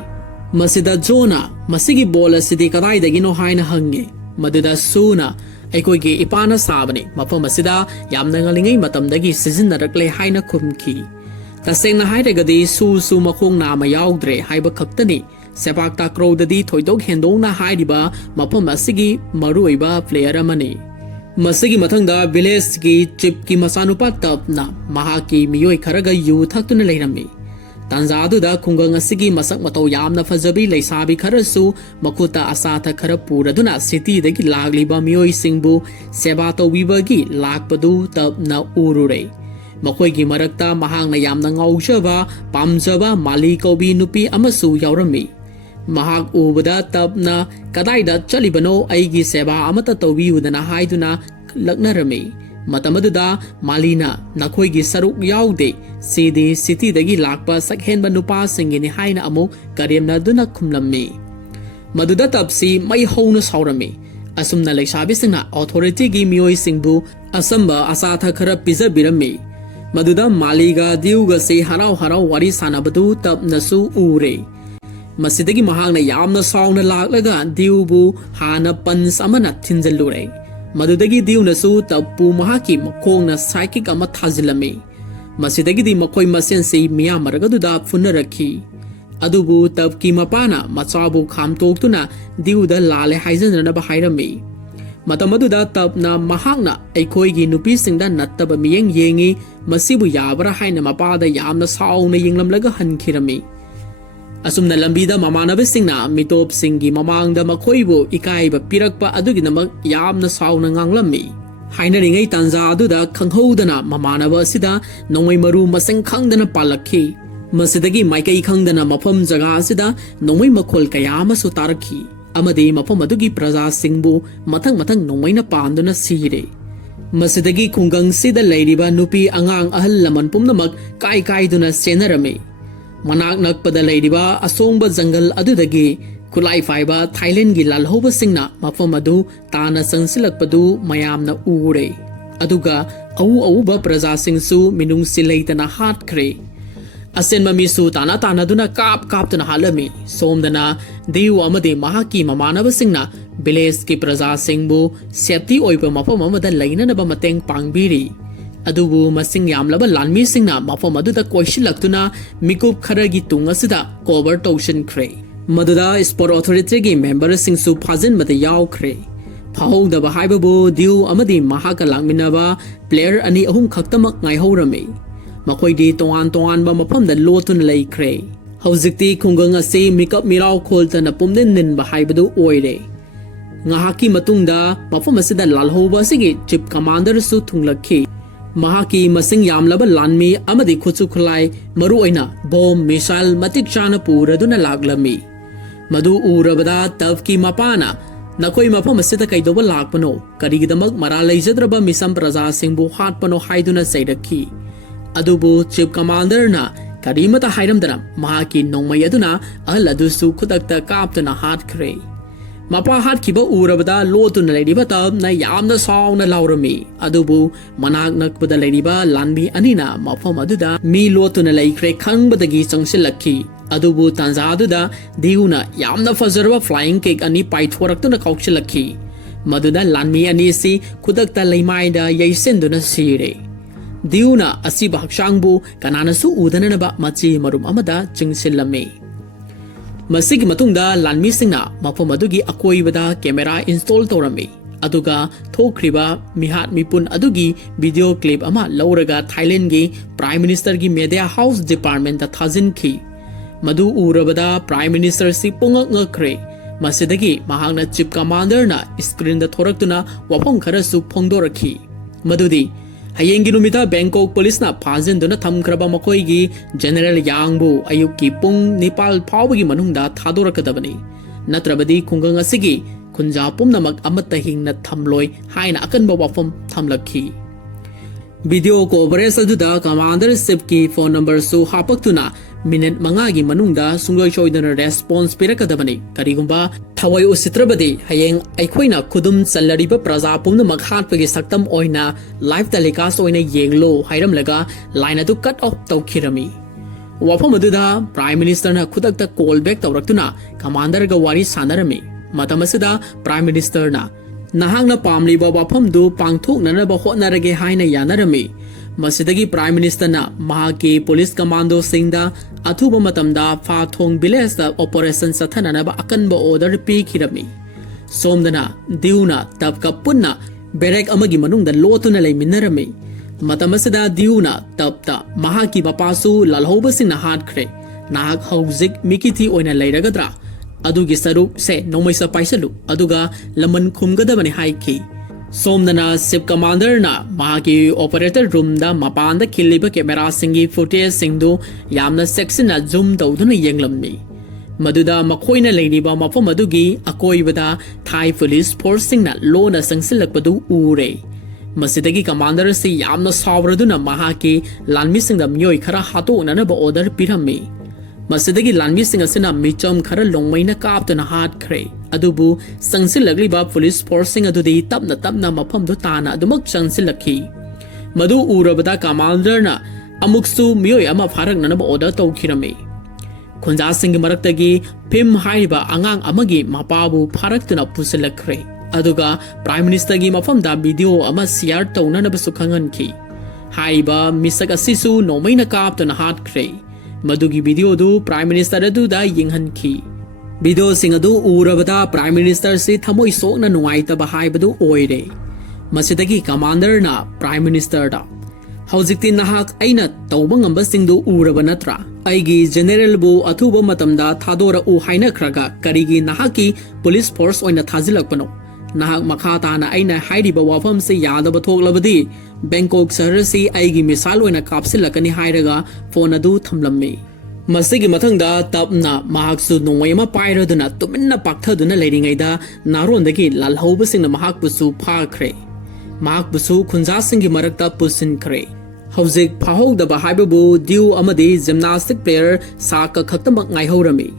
ꯃꯁꯤꯗ ꯖꯣꯅ ꯃꯁꯤꯒꯤ ꯕꯣꯜ ꯑꯁꯤꯗꯤ ꯀꯗꯥꯏꯗꯒꯤꯅꯣ ꯍꯥꯏꯅ ꯍꯪꯉꯤ ꯃꯗꯨꯗ ꯁꯨꯅ ꯑꯩꯈꯣꯏꯒꯤ ꯏꯄꯥꯅ ꯁꯥꯕꯅꯤ ꯃꯐꯝ ꯑꯁꯤꯗ ꯌꯥꯝꯅ ꯉꯜꯂꯤꯉꯩ ꯃꯇꯝꯗꯒꯤ ꯁꯤꯖꯤꯟꯅꯔꯛꯂꯦ ꯍꯥꯏꯅ ꯈꯨꯝꯈꯤ ꯇꯁꯦꯡꯅ ꯍꯥꯏꯔꯒꯗꯤ ꯁꯨ ꯃꯈꯣꯡ ꯅꯥꯝꯃ ꯌꯥꯎꯗ꯭ꯔꯦ ꯍꯥꯏꯕ ꯈꯛꯇꯅꯤ ꯁꯦꯄꯥꯛ ꯇꯥꯀ꯭ꯔꯣꯗꯗꯤ ꯊꯣꯏꯗꯣꯛ ꯍꯦꯟꯗꯣꯛꯅ ꯍꯥꯏꯔꯤꯕ ꯃꯐꯝ ꯑꯁꯤꯒꯤ ꯃꯔꯨꯑꯣꯏꯕ ꯄ꯭ꯂꯦꯌꯔ ꯑꯃꯅꯤ ꯃꯁꯤꯒꯤ ꯃꯊꯪꯗ ꯚꯤꯂꯦꯖꯀꯤ ꯆꯤꯞꯀꯤ ꯃꯆꯥꯅꯨꯄꯥ ꯇꯞꯅ ꯃꯍꯥꯛꯀꯤ ꯃꯤꯑꯣꯏ ꯈꯔꯒ ꯌꯨ ꯊꯛꯇꯨꯅ ꯂꯩꯔꯝꯃꯤ ꯇꯥꯟꯖꯥ ꯑꯗꯨꯗ ꯈꯨꯡꯒꯪ ꯑꯁꯤꯒꯤ ꯃꯁꯛ ꯃꯇꯧ ꯌꯥꯝꯅ ꯐꯖꯕꯤ ꯂꯩꯁꯥꯕꯤ ꯈꯔꯁꯨ ꯃꯈꯨꯠꯇ ꯑꯆꯥꯊꯛ ꯈꯔ ꯄꯨꯔꯗꯨꯅ ꯁꯤꯇꯤꯗꯒꯤ ꯂꯥꯛꯂꯤꯕ ꯃꯤꯑꯣꯏꯁꯤꯡꯕꯨ ꯁꯦꯕꯥ ꯇꯧꯕꯤꯕꯒꯤ ꯂꯥꯛꯄꯗꯨ ꯇꯞꯅ ꯎꯔꯨꯔꯦ ꯃꯈꯣꯏꯒꯤ ꯃꯔꯛꯇ ꯃꯍꯥꯛꯅ ꯌꯥꯝꯅ ꯉꯥꯎꯖꯕ ꯄꯥꯝꯖꯕ ꯃꯥꯂꯤ ꯀꯧꯕꯤ ꯅꯨꯄꯤ ꯑꯃꯁꯨ ꯌꯥꯎꯔꯝꯃꯤ ꯃꯍꯥꯛ ꯎꯕꯗ ꯇꯞꯅ ꯀꯗꯥꯏꯗ ꯆꯠꯂꯤꯕꯅꯣ ꯑꯩꯒꯤ ꯁꯦꯕꯥ ꯑꯃꯠꯇ ꯇꯧꯕꯤꯌꯨꯗꯅ ꯍꯥꯏꯗꯨꯅ ꯂꯛꯅꯔꯝꯃꯤ ꯃꯇꯝ ꯑꯗꯨꯗ ꯃꯥꯂꯤꯅ ꯅꯈꯣꯏꯒꯤ ꯁꯔꯨꯛ ꯌꯥꯎꯗꯦ ꯁꯤꯗꯤ ꯁꯤꯇꯤꯗꯒꯤ ꯂꯥꯛꯄ ꯁꯛꯍꯦꯟꯕ ꯅꯨꯄꯥꯁꯤꯡꯒꯤꯅꯤ ꯍꯥꯏꯅ ꯑꯃꯨꯛ ꯀꯔꯦꯝꯅꯗꯨꯅ ꯈꯨꯝꯂꯝꯃꯤ ꯃꯗꯨꯗ ꯇꯞꯁꯤ ꯃꯩ ꯍꯧꯅ ꯁꯥꯎꯔꯝꯃꯤ ꯑꯁꯨꯝꯅ ꯂꯩꯁꯥꯕꯤꯁꯤꯡꯅ ꯑꯣꯊꯣꯔꯤꯇꯤꯒꯤ ꯃꯤꯑꯣꯏꯁꯤꯡꯕꯨ ꯑꯆꯝꯕ ꯑꯆꯥꯊꯛ ꯈꯔ ꯄꯤꯖꯕꯤꯔꯝꯃꯤ ꯃꯗꯨꯗ ꯃꯥꯂꯤꯒ ꯗ꯭ꯌꯨꯒꯁꯤ ꯍꯔꯥꯎ ꯍꯔꯥꯎ ꯋꯥꯔꯤ ꯁꯥꯟꯅꯕꯗꯨ ꯇꯞꯅꯁꯨ ꯎꯔꯦ ꯃꯁꯤꯗꯒꯤ ꯃꯍꯥꯛꯅ ꯌꯥꯝꯅ ꯁꯥꯎꯅ ꯂꯥꯛꯂꯒ ꯗ꯭ꯌꯨꯕꯨ ꯍꯥꯟꯅ ꯄꯟꯁ ꯑꯃꯅ ꯊꯤꯟꯖꯜꯂꯨꯔꯦ ꯃꯗꯨꯗꯒꯤ ꯗ꯭ꯌꯨꯅꯁꯨ ꯇꯞꯄꯨ ꯃꯍꯥꯛꯀꯤ ꯃꯈꯣꯡꯅ ꯁꯥꯏꯀꯤꯛ ꯑꯃ ꯊꯥꯖꯤꯜꯂꯝꯃꯤ ꯃꯁꯤꯗꯒꯤꯗꯤ ꯃꯈꯣꯏ ꯃꯁꯦꯟꯁꯤ ꯃꯤꯌꯥꯝ ꯃꯔꯛ ꯑꯗꯨꯗ ꯐꯨꯅꯔꯛꯈꯤ ꯑꯗꯨꯕꯨ ꯇꯞꯀꯤ ꯃꯄꯥꯅ ꯃꯆꯥꯕꯨ ꯈꯥꯝꯇꯣꯛꯇꯨꯅ ꯗ꯭ꯌꯨꯗ ꯂꯥꯜꯂꯦ ꯍꯥꯏꯖꯅꯅꯕ ꯍꯥꯏꯔꯝꯃꯤ ꯃꯇꯝ ꯑꯗꯨꯗ ꯇꯞꯅ ꯃꯍꯥꯛꯅ ꯑꯩꯈꯣꯏꯒꯤ ꯅꯨꯄꯤꯁꯤꯡꯗ ꯅꯠꯇꯕ ꯃꯤꯠꯌꯦꯡ ꯌꯦꯡꯉꯤ ꯃꯁꯤꯕꯨ ꯌꯥꯕ꯭ꯔꯥ ꯍꯥꯏꯅ ꯃꯄꯥꯗ ꯌꯥꯝꯅ ꯁꯥꯎꯅ ꯌꯦꯡꯂꯝꯂꯒ ꯍꯟꯈꯤꯔꯝꯃꯤ ꯑꯁꯨꯝꯅ ꯂꯝꯕꯤꯗ ꯃꯃꯥꯟꯅꯕꯁꯤꯡꯅ ꯃꯤꯇꯣꯞꯁꯤꯡꯒꯤ ꯃꯃꯥꯡꯗ ꯃꯈꯣꯏꯕꯨ ꯏꯀꯥꯏꯕ ꯄꯤꯔꯛꯄ ꯑꯗꯨꯒꯤꯗꯃꯛ ꯌꯥꯝꯅ ꯁꯥꯎꯅ ꯉꯥꯡꯂꯝꯃꯤ ꯍꯥꯏꯅꯔꯤꯉꯩ ꯇꯥꯟꯖꯥ ꯑꯗꯨꯗ ꯈꯪꯍꯧꯗꯅ ꯃꯃꯥꯟꯅꯕ ꯑꯁꯤꯗ ꯅꯣꯡꯃꯩ ꯃꯔꯨ ꯃꯁꯤꯡ ꯈꯪꯗꯅ ꯄꯥꯜꯂꯛꯈꯤ ꯃꯁꯤꯗꯒꯤ ꯃꯥꯏꯀꯩ ꯈꯪꯗꯅ ꯃꯐꯝ ꯖꯒꯥ ꯑꯁꯤꯗ ꯅꯣꯡꯃꯩ ꯃꯈꯣꯜ ꯀꯌꯥ ꯑꯃꯁꯨ ꯇꯥꯔꯛꯈꯤ ꯑꯃꯗꯤ ꯃꯐꯝ ꯑꯗꯨꯒꯤ ꯄ꯭ꯔꯖꯥꯁꯤꯡꯕꯨ ꯃꯊꯪ ꯅꯣꯡꯃꯩꯅ ꯄꯥꯟꯗꯨꯅ ꯁꯤꯔꯦ ꯃꯁꯤꯗꯒꯤ ꯈꯨꯡꯒꯪꯁꯤꯗ ꯂꯩꯔꯤꯕ ꯅꯨꯄꯤ ꯑꯉꯥꯡ ꯑꯍꯜ ꯂꯃꯟ ꯄꯨꯝꯅꯃꯛ ꯀꯥꯏꯗꯨꯅ ꯆꯦꯟꯅꯔꯝꯃꯤ ꯃꯅꯥꯛ ꯅꯛꯄꯗ ꯂꯩꯔꯤꯕ ꯑꯁꯣꯡꯕ ꯖꯪꯒꯜ ꯑꯗꯨꯗꯒꯤ ꯈꯨꯠꯂꯥꯏ ꯄꯥꯏꯕ ꯊꯥꯏꯂꯦꯟꯒꯤ ꯂꯥꯜꯍꯧꯕꯁꯤꯡꯅ ꯃꯐꯝ ꯑꯗꯨ ꯇꯥꯅ ꯆꯪꯁꯤꯜꯂꯛꯄꯗꯨ ꯃꯌꯥꯝꯅ ꯎꯔꯦ ꯑꯗꯨꯒ ꯑꯎꯕ ꯄ꯭ꯔꯖꯥꯁꯤꯡꯁꯨ ꯃꯤꯅꯨꯡꯁꯤ ꯂꯩꯇꯅ ꯍꯥꯠꯈ꯭ꯔꯦ ꯑꯁꯦꯟꯕ ꯃꯤꯁꯨ ꯇꯥꯅꯗꯨꯅ ꯀꯥꯞꯇꯨꯅ ꯍꯥꯠꯂꯝꯃꯤ ꯁꯣꯝꯗꯅ ꯗ꯭ꯌꯨ ꯑꯃꯗꯤ ꯃꯍꯥꯛꯀꯤ ꯃꯃꯥꯟꯅꯕꯁꯤꯡꯅ ꯚꯤꯂꯦꯖꯀꯤ ꯄ꯭ꯔꯖꯥꯁꯤꯡꯕꯨ ꯁꯦꯐꯇꯤ ꯑꯣꯏꯕ ꯃꯐꯝ ꯑꯃꯗ ꯂꯩꯅꯅꯕ ꯃꯇꯦꯡ ꯄꯥꯡꯕꯤꯔꯤ ꯑꯗꯨꯕꯨ ꯃꯁꯤꯡ ꯌꯥꯝꯂꯕ ꯂꯥꯟꯃꯤꯁꯤꯡꯅ ꯃꯐꯝ ꯑꯗꯨꯗ ꯀꯣꯏꯁꯤꯜꯂꯛꯇꯨꯅ ꯃꯤꯀꯨꯞ ꯈꯔꯒꯤ ꯇꯨꯡ ꯑꯁꯤꯗ ꯀꯣꯚꯔ ꯇꯧꯁꯤꯟꯈ꯭ꯔꯦ ꯃꯗꯨꯗ ꯁ꯭ꯄꯣꯔꯠ ꯑꯣꯊꯣꯔꯤꯇꯤꯒꯤ ꯃꯦꯝꯕꯔꯁꯤꯡꯁꯨ ꯐꯥꯖꯤꯟꯕꯗ ꯌꯥꯎꯈ꯭ꯔꯦ ꯐꯥꯍꯧꯗꯕ ꯍꯥꯏꯕꯕꯨ ꯗ꯭ꯌꯨ ꯑꯃꯗꯤ ꯃꯍꯥꯛꯀ ꯂꯥꯛꯃꯤꯟꯅꯕ ꯄ꯭ꯂꯦꯌꯔ 2-3 ꯈꯛꯇꯃꯛ ꯉꯥꯏꯍꯧꯔꯝꯃꯤ ꯃꯈꯣꯏꯗꯤ ꯇꯣꯉꯥꯟꯕ ꯃꯐꯝꯗ ꯂꯣꯠꯇꯨꯅ ꯂꯩꯈ꯭ꯔꯦ ꯍꯧꯖꯤꯛꯇꯤ ꯈꯨꯡꯒꯪ ꯑꯁꯤ ꯃꯤꯀꯞ ꯃꯤꯔꯥꯎ ꯈꯣꯜꯇꯅ ꯄꯨꯝꯅꯤꯟ ꯅꯤꯟꯕ ꯍꯥꯏꯕꯗꯨ ꯑꯣꯏꯔꯦ ꯉꯥꯏꯍꯥꯛꯀꯤ ꯃꯇꯨꯡꯗ ꯃꯐꯝ ꯑꯁꯤꯗ ꯂꯥꯜꯍꯧꯕ ꯑꯁꯤꯒꯤ ꯆꯤꯞ ꯀꯃꯥꯟꯗꯔꯁꯨ ꯊꯨꯡꯂꯛꯈꯤ ꯃꯍꯥꯛꯀꯤ ꯃꯁꯤꯡ ꯌꯥꯝꯂꯕ ꯂꯥꯟꯃꯤ ꯑꯃꯗꯤ ꯈꯨꯠꯁꯨ ꯈꯨꯠꯂꯥꯏ ꯃꯔꯨꯑꯣꯏꯅ ꯕꯣꯝ ꯃꯤꯁꯥꯏꯜ ꯃꯇꯤꯛ ꯆꯥꯅ ꯄꯨꯔꯗꯨꯅ ꯂꯥꯛꯂꯝꯃꯤ ꯃꯗꯨ ꯎꯔꯕꯗ ꯇꯞꯀꯤ ꯃꯄꯥꯅ Nakoi mafam asida kaidoba lakpano karigidamak maralaijadraba misam prajasingbu hatpano haiduna saidaki adubu chief commander na karimata hairamdana mahaki nongmai aduna ahal adusu khudakta kaptuna hatkre mapa hatkiba urabada lotuna leiriba tabna yamna sauna laurami adubu manak nakbada leiriba lanbi anina mafam aduda mi lotuna leikre khangbadagi changsilakhi adubu tanzaduda diuna yamna fazarwa flying cake ani paithwaraktuna kauksilakhi maduda lanmi ani si khudakta leimaida yaisenduna sire diuna asiba hakshangbu kananasu udananaba machi marum amada chingsilame masigi matungda lanmi singna mafam adugi akoibada camera install torami aduga thokriba mihat mipun adugi video clip ama lauraga Thailand gi prime minister gi media house department ta thazin khi madu urabada prime minister si pungak ngakre masidagi mahangna chief commander na screen da thoraktuna wafam khara su phongdorakhi madudi hayengi numita Bangkok police na phajenduna thamkraba makoi gi general yangbu ayuki pung Nepal phawgi manungda thadorakadabani natrabadi khungang asigi khunja pumnamak amatta hingna thamloi haina akanba wafam thamlakhi video coverage aduda commander ship ki phone number su hapaktuna minute mangagi manungda sungloi choidana response pirakadabani karigumba thawai usitrabadi hayeng aikhoina khudum chalariba praja pumna maghatpagi saktam oina live telecast oina yenglo hairamlaga line adu cut off tawkhirami wafam aduda prime minister na khudakta call back tawraktuna commander ga wari sanarami matamasida prime minister na nahangna pamliba wafam du pangthoknana ba hotnarage haina yanarami masidagi prime minister na mahaki police commando singda athuba matamda Phathong village da operation sathanana ba akanba order pi khirami somdana diuna tapka punna berek amagi manungda lotuna leiminarami matamasida diuna tapta mahaki bapasu lalhoba singna hatkre nahak hauzik mikiti oina leiragadra adugi saruk se nomaisa paisalu aduga laman khumgadabani haiki somdana ship commander na mahaki operator room da mapanda khiliba camera singi footage singdu yamna section na zoom tawduna yenglamni maduda makhoina leiniba mafam adugi akoibada Thai police force singna lona sangsilakpadu ure masidagi commander si yamna sawraduna mahaki lanmi singda myoi khara hato unana ba order pirammi masidagi lanmi sing asina michom khara longmaina kaptuna hat khre adubu sangsilagli ba police force sing adudi tapna mafam do tana adumak sangsilakhi madu urabada commander na amuksu myoi ama pharak nana ba order tawkhirame khunja sing maraktagi phim haiba angang amagi mapabu pharaktuna pusilakre aduga prime minister gi mafam da video ama share tawna ba sukhangan khi haiba misak asisu nomaina kaptuna hat khre madugi video du prime minister adu da yinghan khi video sing adu urabada prime minister si thamoi sokna nuaita ba haibadu oire masidagi commander na prime minister da haujikti nahak aina tawba ngamba singdu uraba natra aigi general bu athuba matamda thadora u haina khraga karigi nahaki police force oina thajilakpano nahak makha tana aina hairiba wafam se yadaba thoklabadi Bangkok shahar si aigi misal oina kapsilakani hairaga phone adu thamlamme masigi mathangda tapna mahaksu nongayama pairaduna tuminna pakthaduna leiringaida narondagi lalhauba singna mahakpusu phakre mahakpusu khunja singi marakta pusinkhre haujik phahogdaba haibabu diu amadi gymnastic player saka khaktamak ngaihorami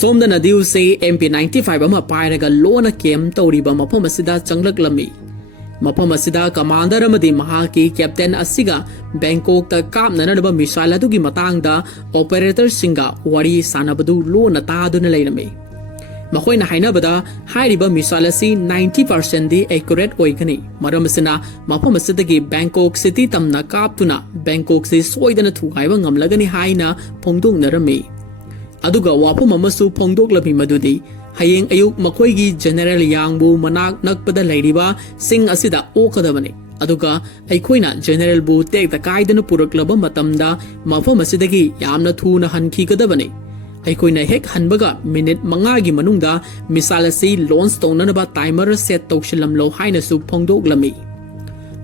somdana diu se MP95 ama pairaga lona kem tawriba mafam asida changlaklami mafam asida commander amadi mahaki captain asiga Bangkok ta kapnanaba missile adugi matangda operator singa wari sanabadu lona taduna leirame makoina hainabada hairiba missile asi 90% di accurate oigani maramsina mafam asidagi Bangkok city tamna kaptuna Bangkok si soidana thugaiba ngamlagani haina phongdongnarame aduga wapum amasu phongdoklami madudi hayeng ayuk makoigi general yangbu manak nakpada leiriba sing asida okadabani aduga aikhoina general bu tek ta kaidana puraklaba matamda mafam asidagi yamna thuna hanki kadabani aikhoina hek hanbaga minute mangagi manungda misalasi launch tonanaba timer set tawshilamlo haina su phongdoklami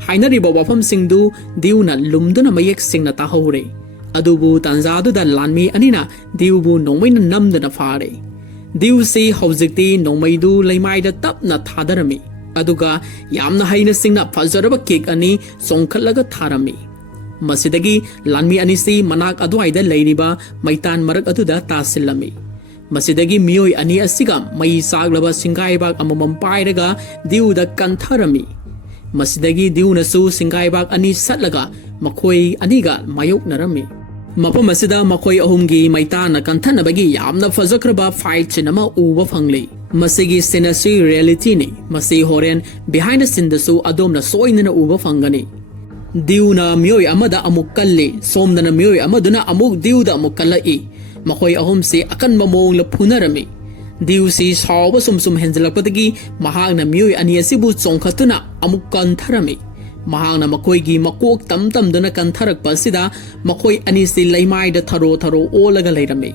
hainariba wafam singdu diuna lumduna mayek singna tahore adubu tanzadu da lanmi anina diubu nongmaina namdana fare दिवसी हौजिक्ति नोंमैदु लैमाइदा तपना थादरमी अदुगा यामना हैना सिंगना फजरबा cake अनि सोंखलगा थारमी मसिदगी लानमी अनिसी मनाक अदुआइदा लैरिबा मैतान मरक अदुदा तासिल्लमी मसिदगी मियोय अनि असिगा मई सागलबा सिंगाइबाग अममम पाइरगा दिउदा कंथरमी मसिदगी दिउनसु सिंगाइबाग अनि सटलगा मखोय अनिगा मायोकनरमी मफम असिदा मखोय अहुमगी मैतान कंथनबगी यामना फजक्रबा fight cinema उबा फंगली मसिगी सिनसी reality ने मसि होरेन behind the scene दसु अदोमना सोइनना उबा फंगनी दिउना मियोय अमदा अमुक कल्ले सोमदना मियोय अमदुना अमुक दिउदा अमुक कल्लाई मखोय अहुम से अकनबा मोंग ल फुनरमी दिउसी सावबा सुमसुम हेंजलकपदगी महागना मियोय अनि असिबु चोंखतुना अमुक कंथरमी महागना मखोयगी मकोक तमतमदुना कंथरकपसिदा मखोय अनिसि लैमाइदा थरो थरो ओलगा लैरमी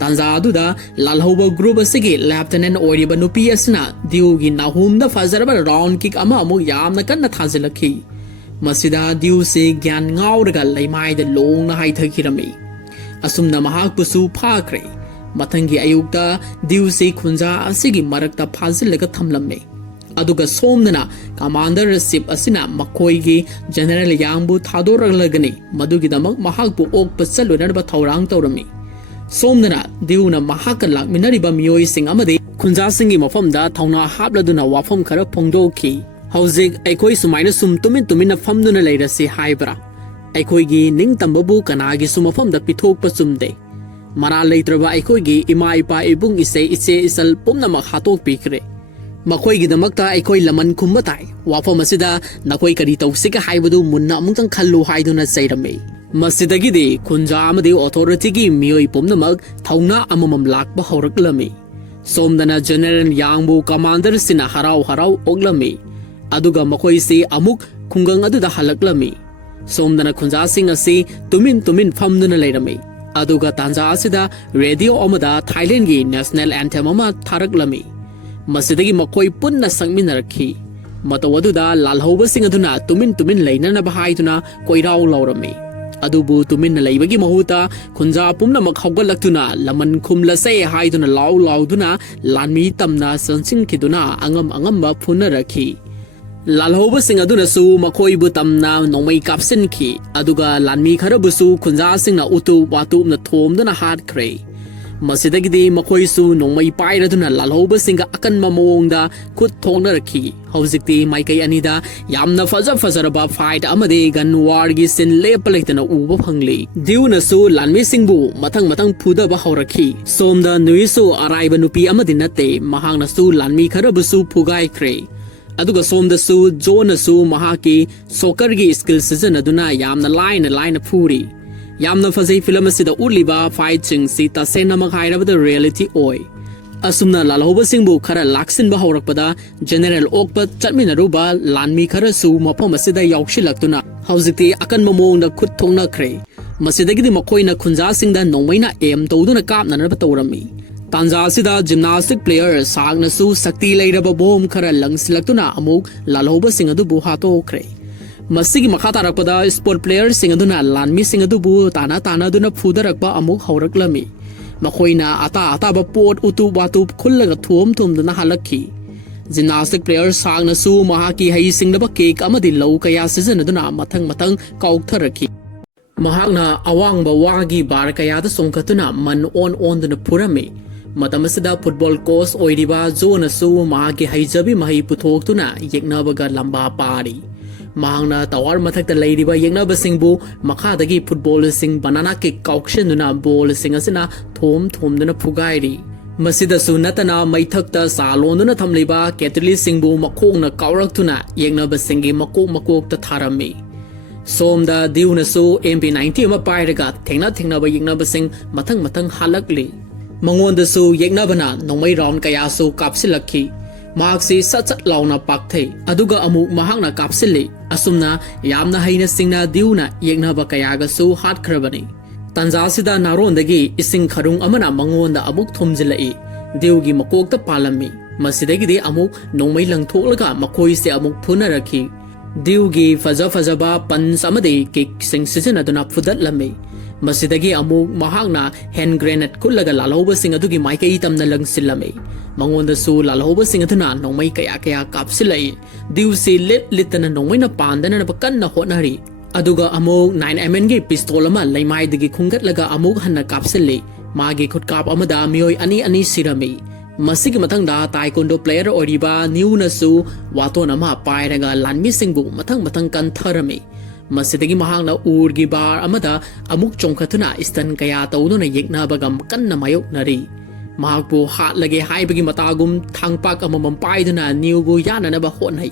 तांजा अदुदा लालहौबा ग्रुप असिगी लेफ्टिनेंट ओइरिबा नुपी असना दिउगी नाहुमदा फजरबा राउंड किक अमा अमुक यामना कन्ना थाजिलखी मसिदा दिउसे ज्ञान ngaurगा लैमाइदा लोंगना हाइथखिरमी असुमना महाकपुसु फाख्रे मथंगी अयुक्ता दिउसे खुंजा असिगी मरकता फाजिलगा थमलम्मे अदुगा सोमदना कमांडर शिप असिना मखोयगी जनरल यांगबु थादोरगलगनी मदुगिदमक महाकपु ओकप चलुनरबा थौरांग तौरमी सोमदना दिउना महाक लाकमिनरिबा मियोय सिंग अमदे खुंजा सिंगी मफमदा थौना हाबलदुना वाफम खरा फोंगदोखी हौजिक अखोय सुमाइना सुम तुमिन तुमिन फमदुना लैरसि हाइब्रा अखोयगी निंगतंबबु कनागी सुमफमदा पिथोकपा चुमदे मरा लैत्रबा अखोयगी इमा इपा इबुंग इसे इचे इसल पुमनमक हातोक पिखरे मखोयगिदमक्ता अखोय लमन खुम्बा ताई वाफम असिदा नखोय करी तौसिका हाइबदु मुन्ना अमुंगतंग खल्लु हाइदुना चैरमे मसिदगिदि खुंजा अमदि ऑथोरिटीगी मियोय पुमनमक थौना अममम लाकबा हौरकलमी सोमदना जनरल यांगबु कमांडर सिना हराव हराव ओगलमी अदुगा मखोयसि अमुक खुंगंग अदुदा हलकलमी सोमदना खुंजा सिंग असि Tumin Tumin फमदुना लैरमी अदुगा तांजा असिदा radio अमदा थाईलैंडगी national anthem अमा थारकलमी मसिदगी मखोय पुन्ना संगमिनरखी मतवदुदा लालहौबसिंग अदुना तुमिन तुमिन लैननबा हाइदुना कोइराव लौरमी अदुबु तुमिन लैबगी महुता खुंजा पुमनमक हौगलक्तुना लमन खुमलसे हाइदुना लाउ लाउदुना लानमी तमना संसिंखिदुना अंगम अंगमबा फुनरखी लालहौबसिंग अदुनसु मखोयबु तमना नोंमै कापसिनखी अदुगा लानमी खरबुसु खुंजासिंगना उतु वातुमना थोमदुना हाटख्रे मसिदगिदि मखोयसु नोंमै पाइरदुना लालहौबसिंगा अकनमा मोंगदा खुद थोंनरखी हौजिक्ति माइकै अनिदा यामना फजरबा फाइट अमदे गन वारगी सिन लेपलैतना उबा फंगली दिउनसु लानमीसिंगबु मथंग मथंग फुदबा हौरखी सोमदा नुइसु अराइबा नुपी अमदि नते महांगनसु लानमी खरबुसु फुगाइख्रे अदुगा सोमदसु जोनसु महाकी सोकरगी स्किल सिजनदुना यामना लाइन फूरी यामना फजै फिल्म असिदा उलिबा फाइट सिंगसि तसेनमक हाइरबदा रियलिटी ओय असुमना लालहौबसिंगबु खरा लाक्सिनबा हौरकपदा जनरल ओकपा चटमिनरुबा लानमी खरसु मफम असिदा याउशिलक्तुना हौजिक्ति अकनबा मोंगदा खुद थोंनख्रे मसिदगिदि मखोयना खुंजासिंगदा नोंमैना एम तौदुना कापननबा तौरमी तांजा असिदा जिम्नास्टिक प्लेयर सागनसु शक्ति लैरबा बोम खरा लंगसिलक्तुना अमुक लालहौबसिंग अदुबु हातोख्रे मसिगी मखा तारकपदा स्पोर्ट प्लेयर सिंग अदुना लानमी सिंग अदुबु ताना दुना फुदरकपा अमुक हौरकलमी मखोयना अता पोट उतु वातु खुल्लगा थोमदुना हलक्खी जिम्नास्टिक प्लेयर सागनसु महाकी हई सिंगदबा केक अमदि लौ कया सिजनदुना मथंग कौथरखी महागना अवांगबा वागी बार कयादा सोंखतुना मन ओन फुरमी मतमसिदा फुटबॉल कोच ओइरिबा जोनसु महाकी हईजबी महई पुथोक्तुना येक्नबगा लंबा पारी महांगना टावर मथक्ता लैरिबा येक्नबसिंगबु मखादगी फुटबॉल सिंग बनाना किक कौक्शनुना बॉल सिंग असिना थोमदुना फुगाइरी मसिदसु नतना मैथक्ता सालोंदुना थमलिबा केटली सिंगबु मखोंगना कौरक्तुना येक्नबसिंगी मकोकता थारमी सोमदा दिउनसु MP90 अमा पाइरगा थेंनबा येक्नबसिंग मथंग हालकली मंगोंदसु येक्नबना नोंमै राउंड कयासु कापसिलक्खी महाक्सी सच लाउना पाक्थै अदुगा अमुक महाक्ना कापसिल्ली असुमना यामना हैना सिंगना दिउना येक्नबा कयागसु हाटख्रबनी तंजासिदा नारोंदगी इसिंग खरुंग अमना मंगोंदा अमुक थुमजिलई दिउगी मकोकता पालमी मसिदगिदि अमुक नोंमै लंगथोलगा मखोइसे अमुक फुनरखी दिउगी फजबा पंच अमदे किक सिंग सिजनदुना फुदतलमी ꯃꯁꯤꯗꯒꯤ ꯑꯃꯨꯛ ꯃꯍꯥꯛꯅ ꯍꯦꯟ ꯒ꯭ꯔꯦꯅꯦꯗ ꯈꯨꯠꯂꯒ ꯂꯥꯜꯍꯧꯕꯁꯤꯡ ꯑꯗꯨꯒꯤ ꯃꯥꯏꯀꯩ ꯇꯝꯅ ꯂꯪꯁꯤꯜꯂꯝꯃꯤ ꯃꯉꯣꯟꯗꯁꯨ ꯂꯥꯜꯍꯧꯕꯁꯤꯡ ꯑꯗꯨꯅ ꯅꯣꯡꯃꯩ ꯀꯌꯥ ꯀꯥꯞꯁꯤꯜꯂꯛꯏ ꯗ꯭ꯌꯨꯁꯤ ꯂꯤꯠꯇꯅ ꯅꯣꯡꯃꯩꯅ ꯄꯥꯟꯗꯅꯕ ꯀꯟꯅ ꯍꯣꯠꯅꯔꯤ ꯑꯗꯨꯒ ꯑꯃꯨꯛ 9mm ꯄꯤꯁꯇꯣꯜ ꯑꯃ ꯂꯩꯃꯥꯏꯗꯒꯤ ꯈꯨꯡꯒꯠꯂꯒ ꯑꯃꯨꯛ ꯍꯟꯅ ꯀꯥꯞꯁꯤꯜꯂꯤ ꯃꯥꯒꯤ ꯈꯨꯠꯀꯥꯞ ꯑꯃꯗ ꯃꯤꯑꯣꯏ ꯑꯅꯤ ꯁꯤꯔꯝꯃꯤ ꯃꯁꯤꯒꯤ ꯃꯊꯪꯗ ꯇꯥꯏꯀꯣꯟꯗꯣ ꯄ꯭ꯂꯦꯌꯔ ꯑꯣꯏꯔꯤꯕ ꯅ꯭ꯌꯨꯅꯁꯨ ꯋꯥꯇꯣꯟ ꯑꯃ ꯄꯥꯏꯔꯒ ꯂꯥꯟꯃꯤꯁꯤꯡꯕꯨ ꯃꯊꯪ ꯀꯟꯊꯔꯝꯃꯤ ꯃꯁꯤꯗꯒꯤ ꯃꯍꯥꯛꯅ ꯎꯔꯒꯤ ꯕꯥꯔ ꯑꯃꯗ ꯑꯃꯨꯛ ꯆꯣꯡꯈꯠꯇꯨꯅ ꯏꯁꯇꯟ ꯀꯌꯥ ꯇꯧꯗꯨꯅ ꯌꯦꯛꯅꯕꯒ ꯀꯟꯅ ꯃꯥꯌꯣꯛꯅꯔꯤ ꯃꯍꯥꯛꯄꯨ ꯍꯥꯠꯂꯒꯦ ꯍꯥꯏꯕꯒꯤ ꯃꯇꯥꯒꯨꯝ ꯊꯥꯡꯄꯥꯛ ꯑꯃꯃꯝ ꯄꯥꯏꯗꯨꯅ ꯅ꯭ꯌꯨꯕꯨ ꯌꯥꯅꯅꯕ ꯍꯣꯠꯅꯩ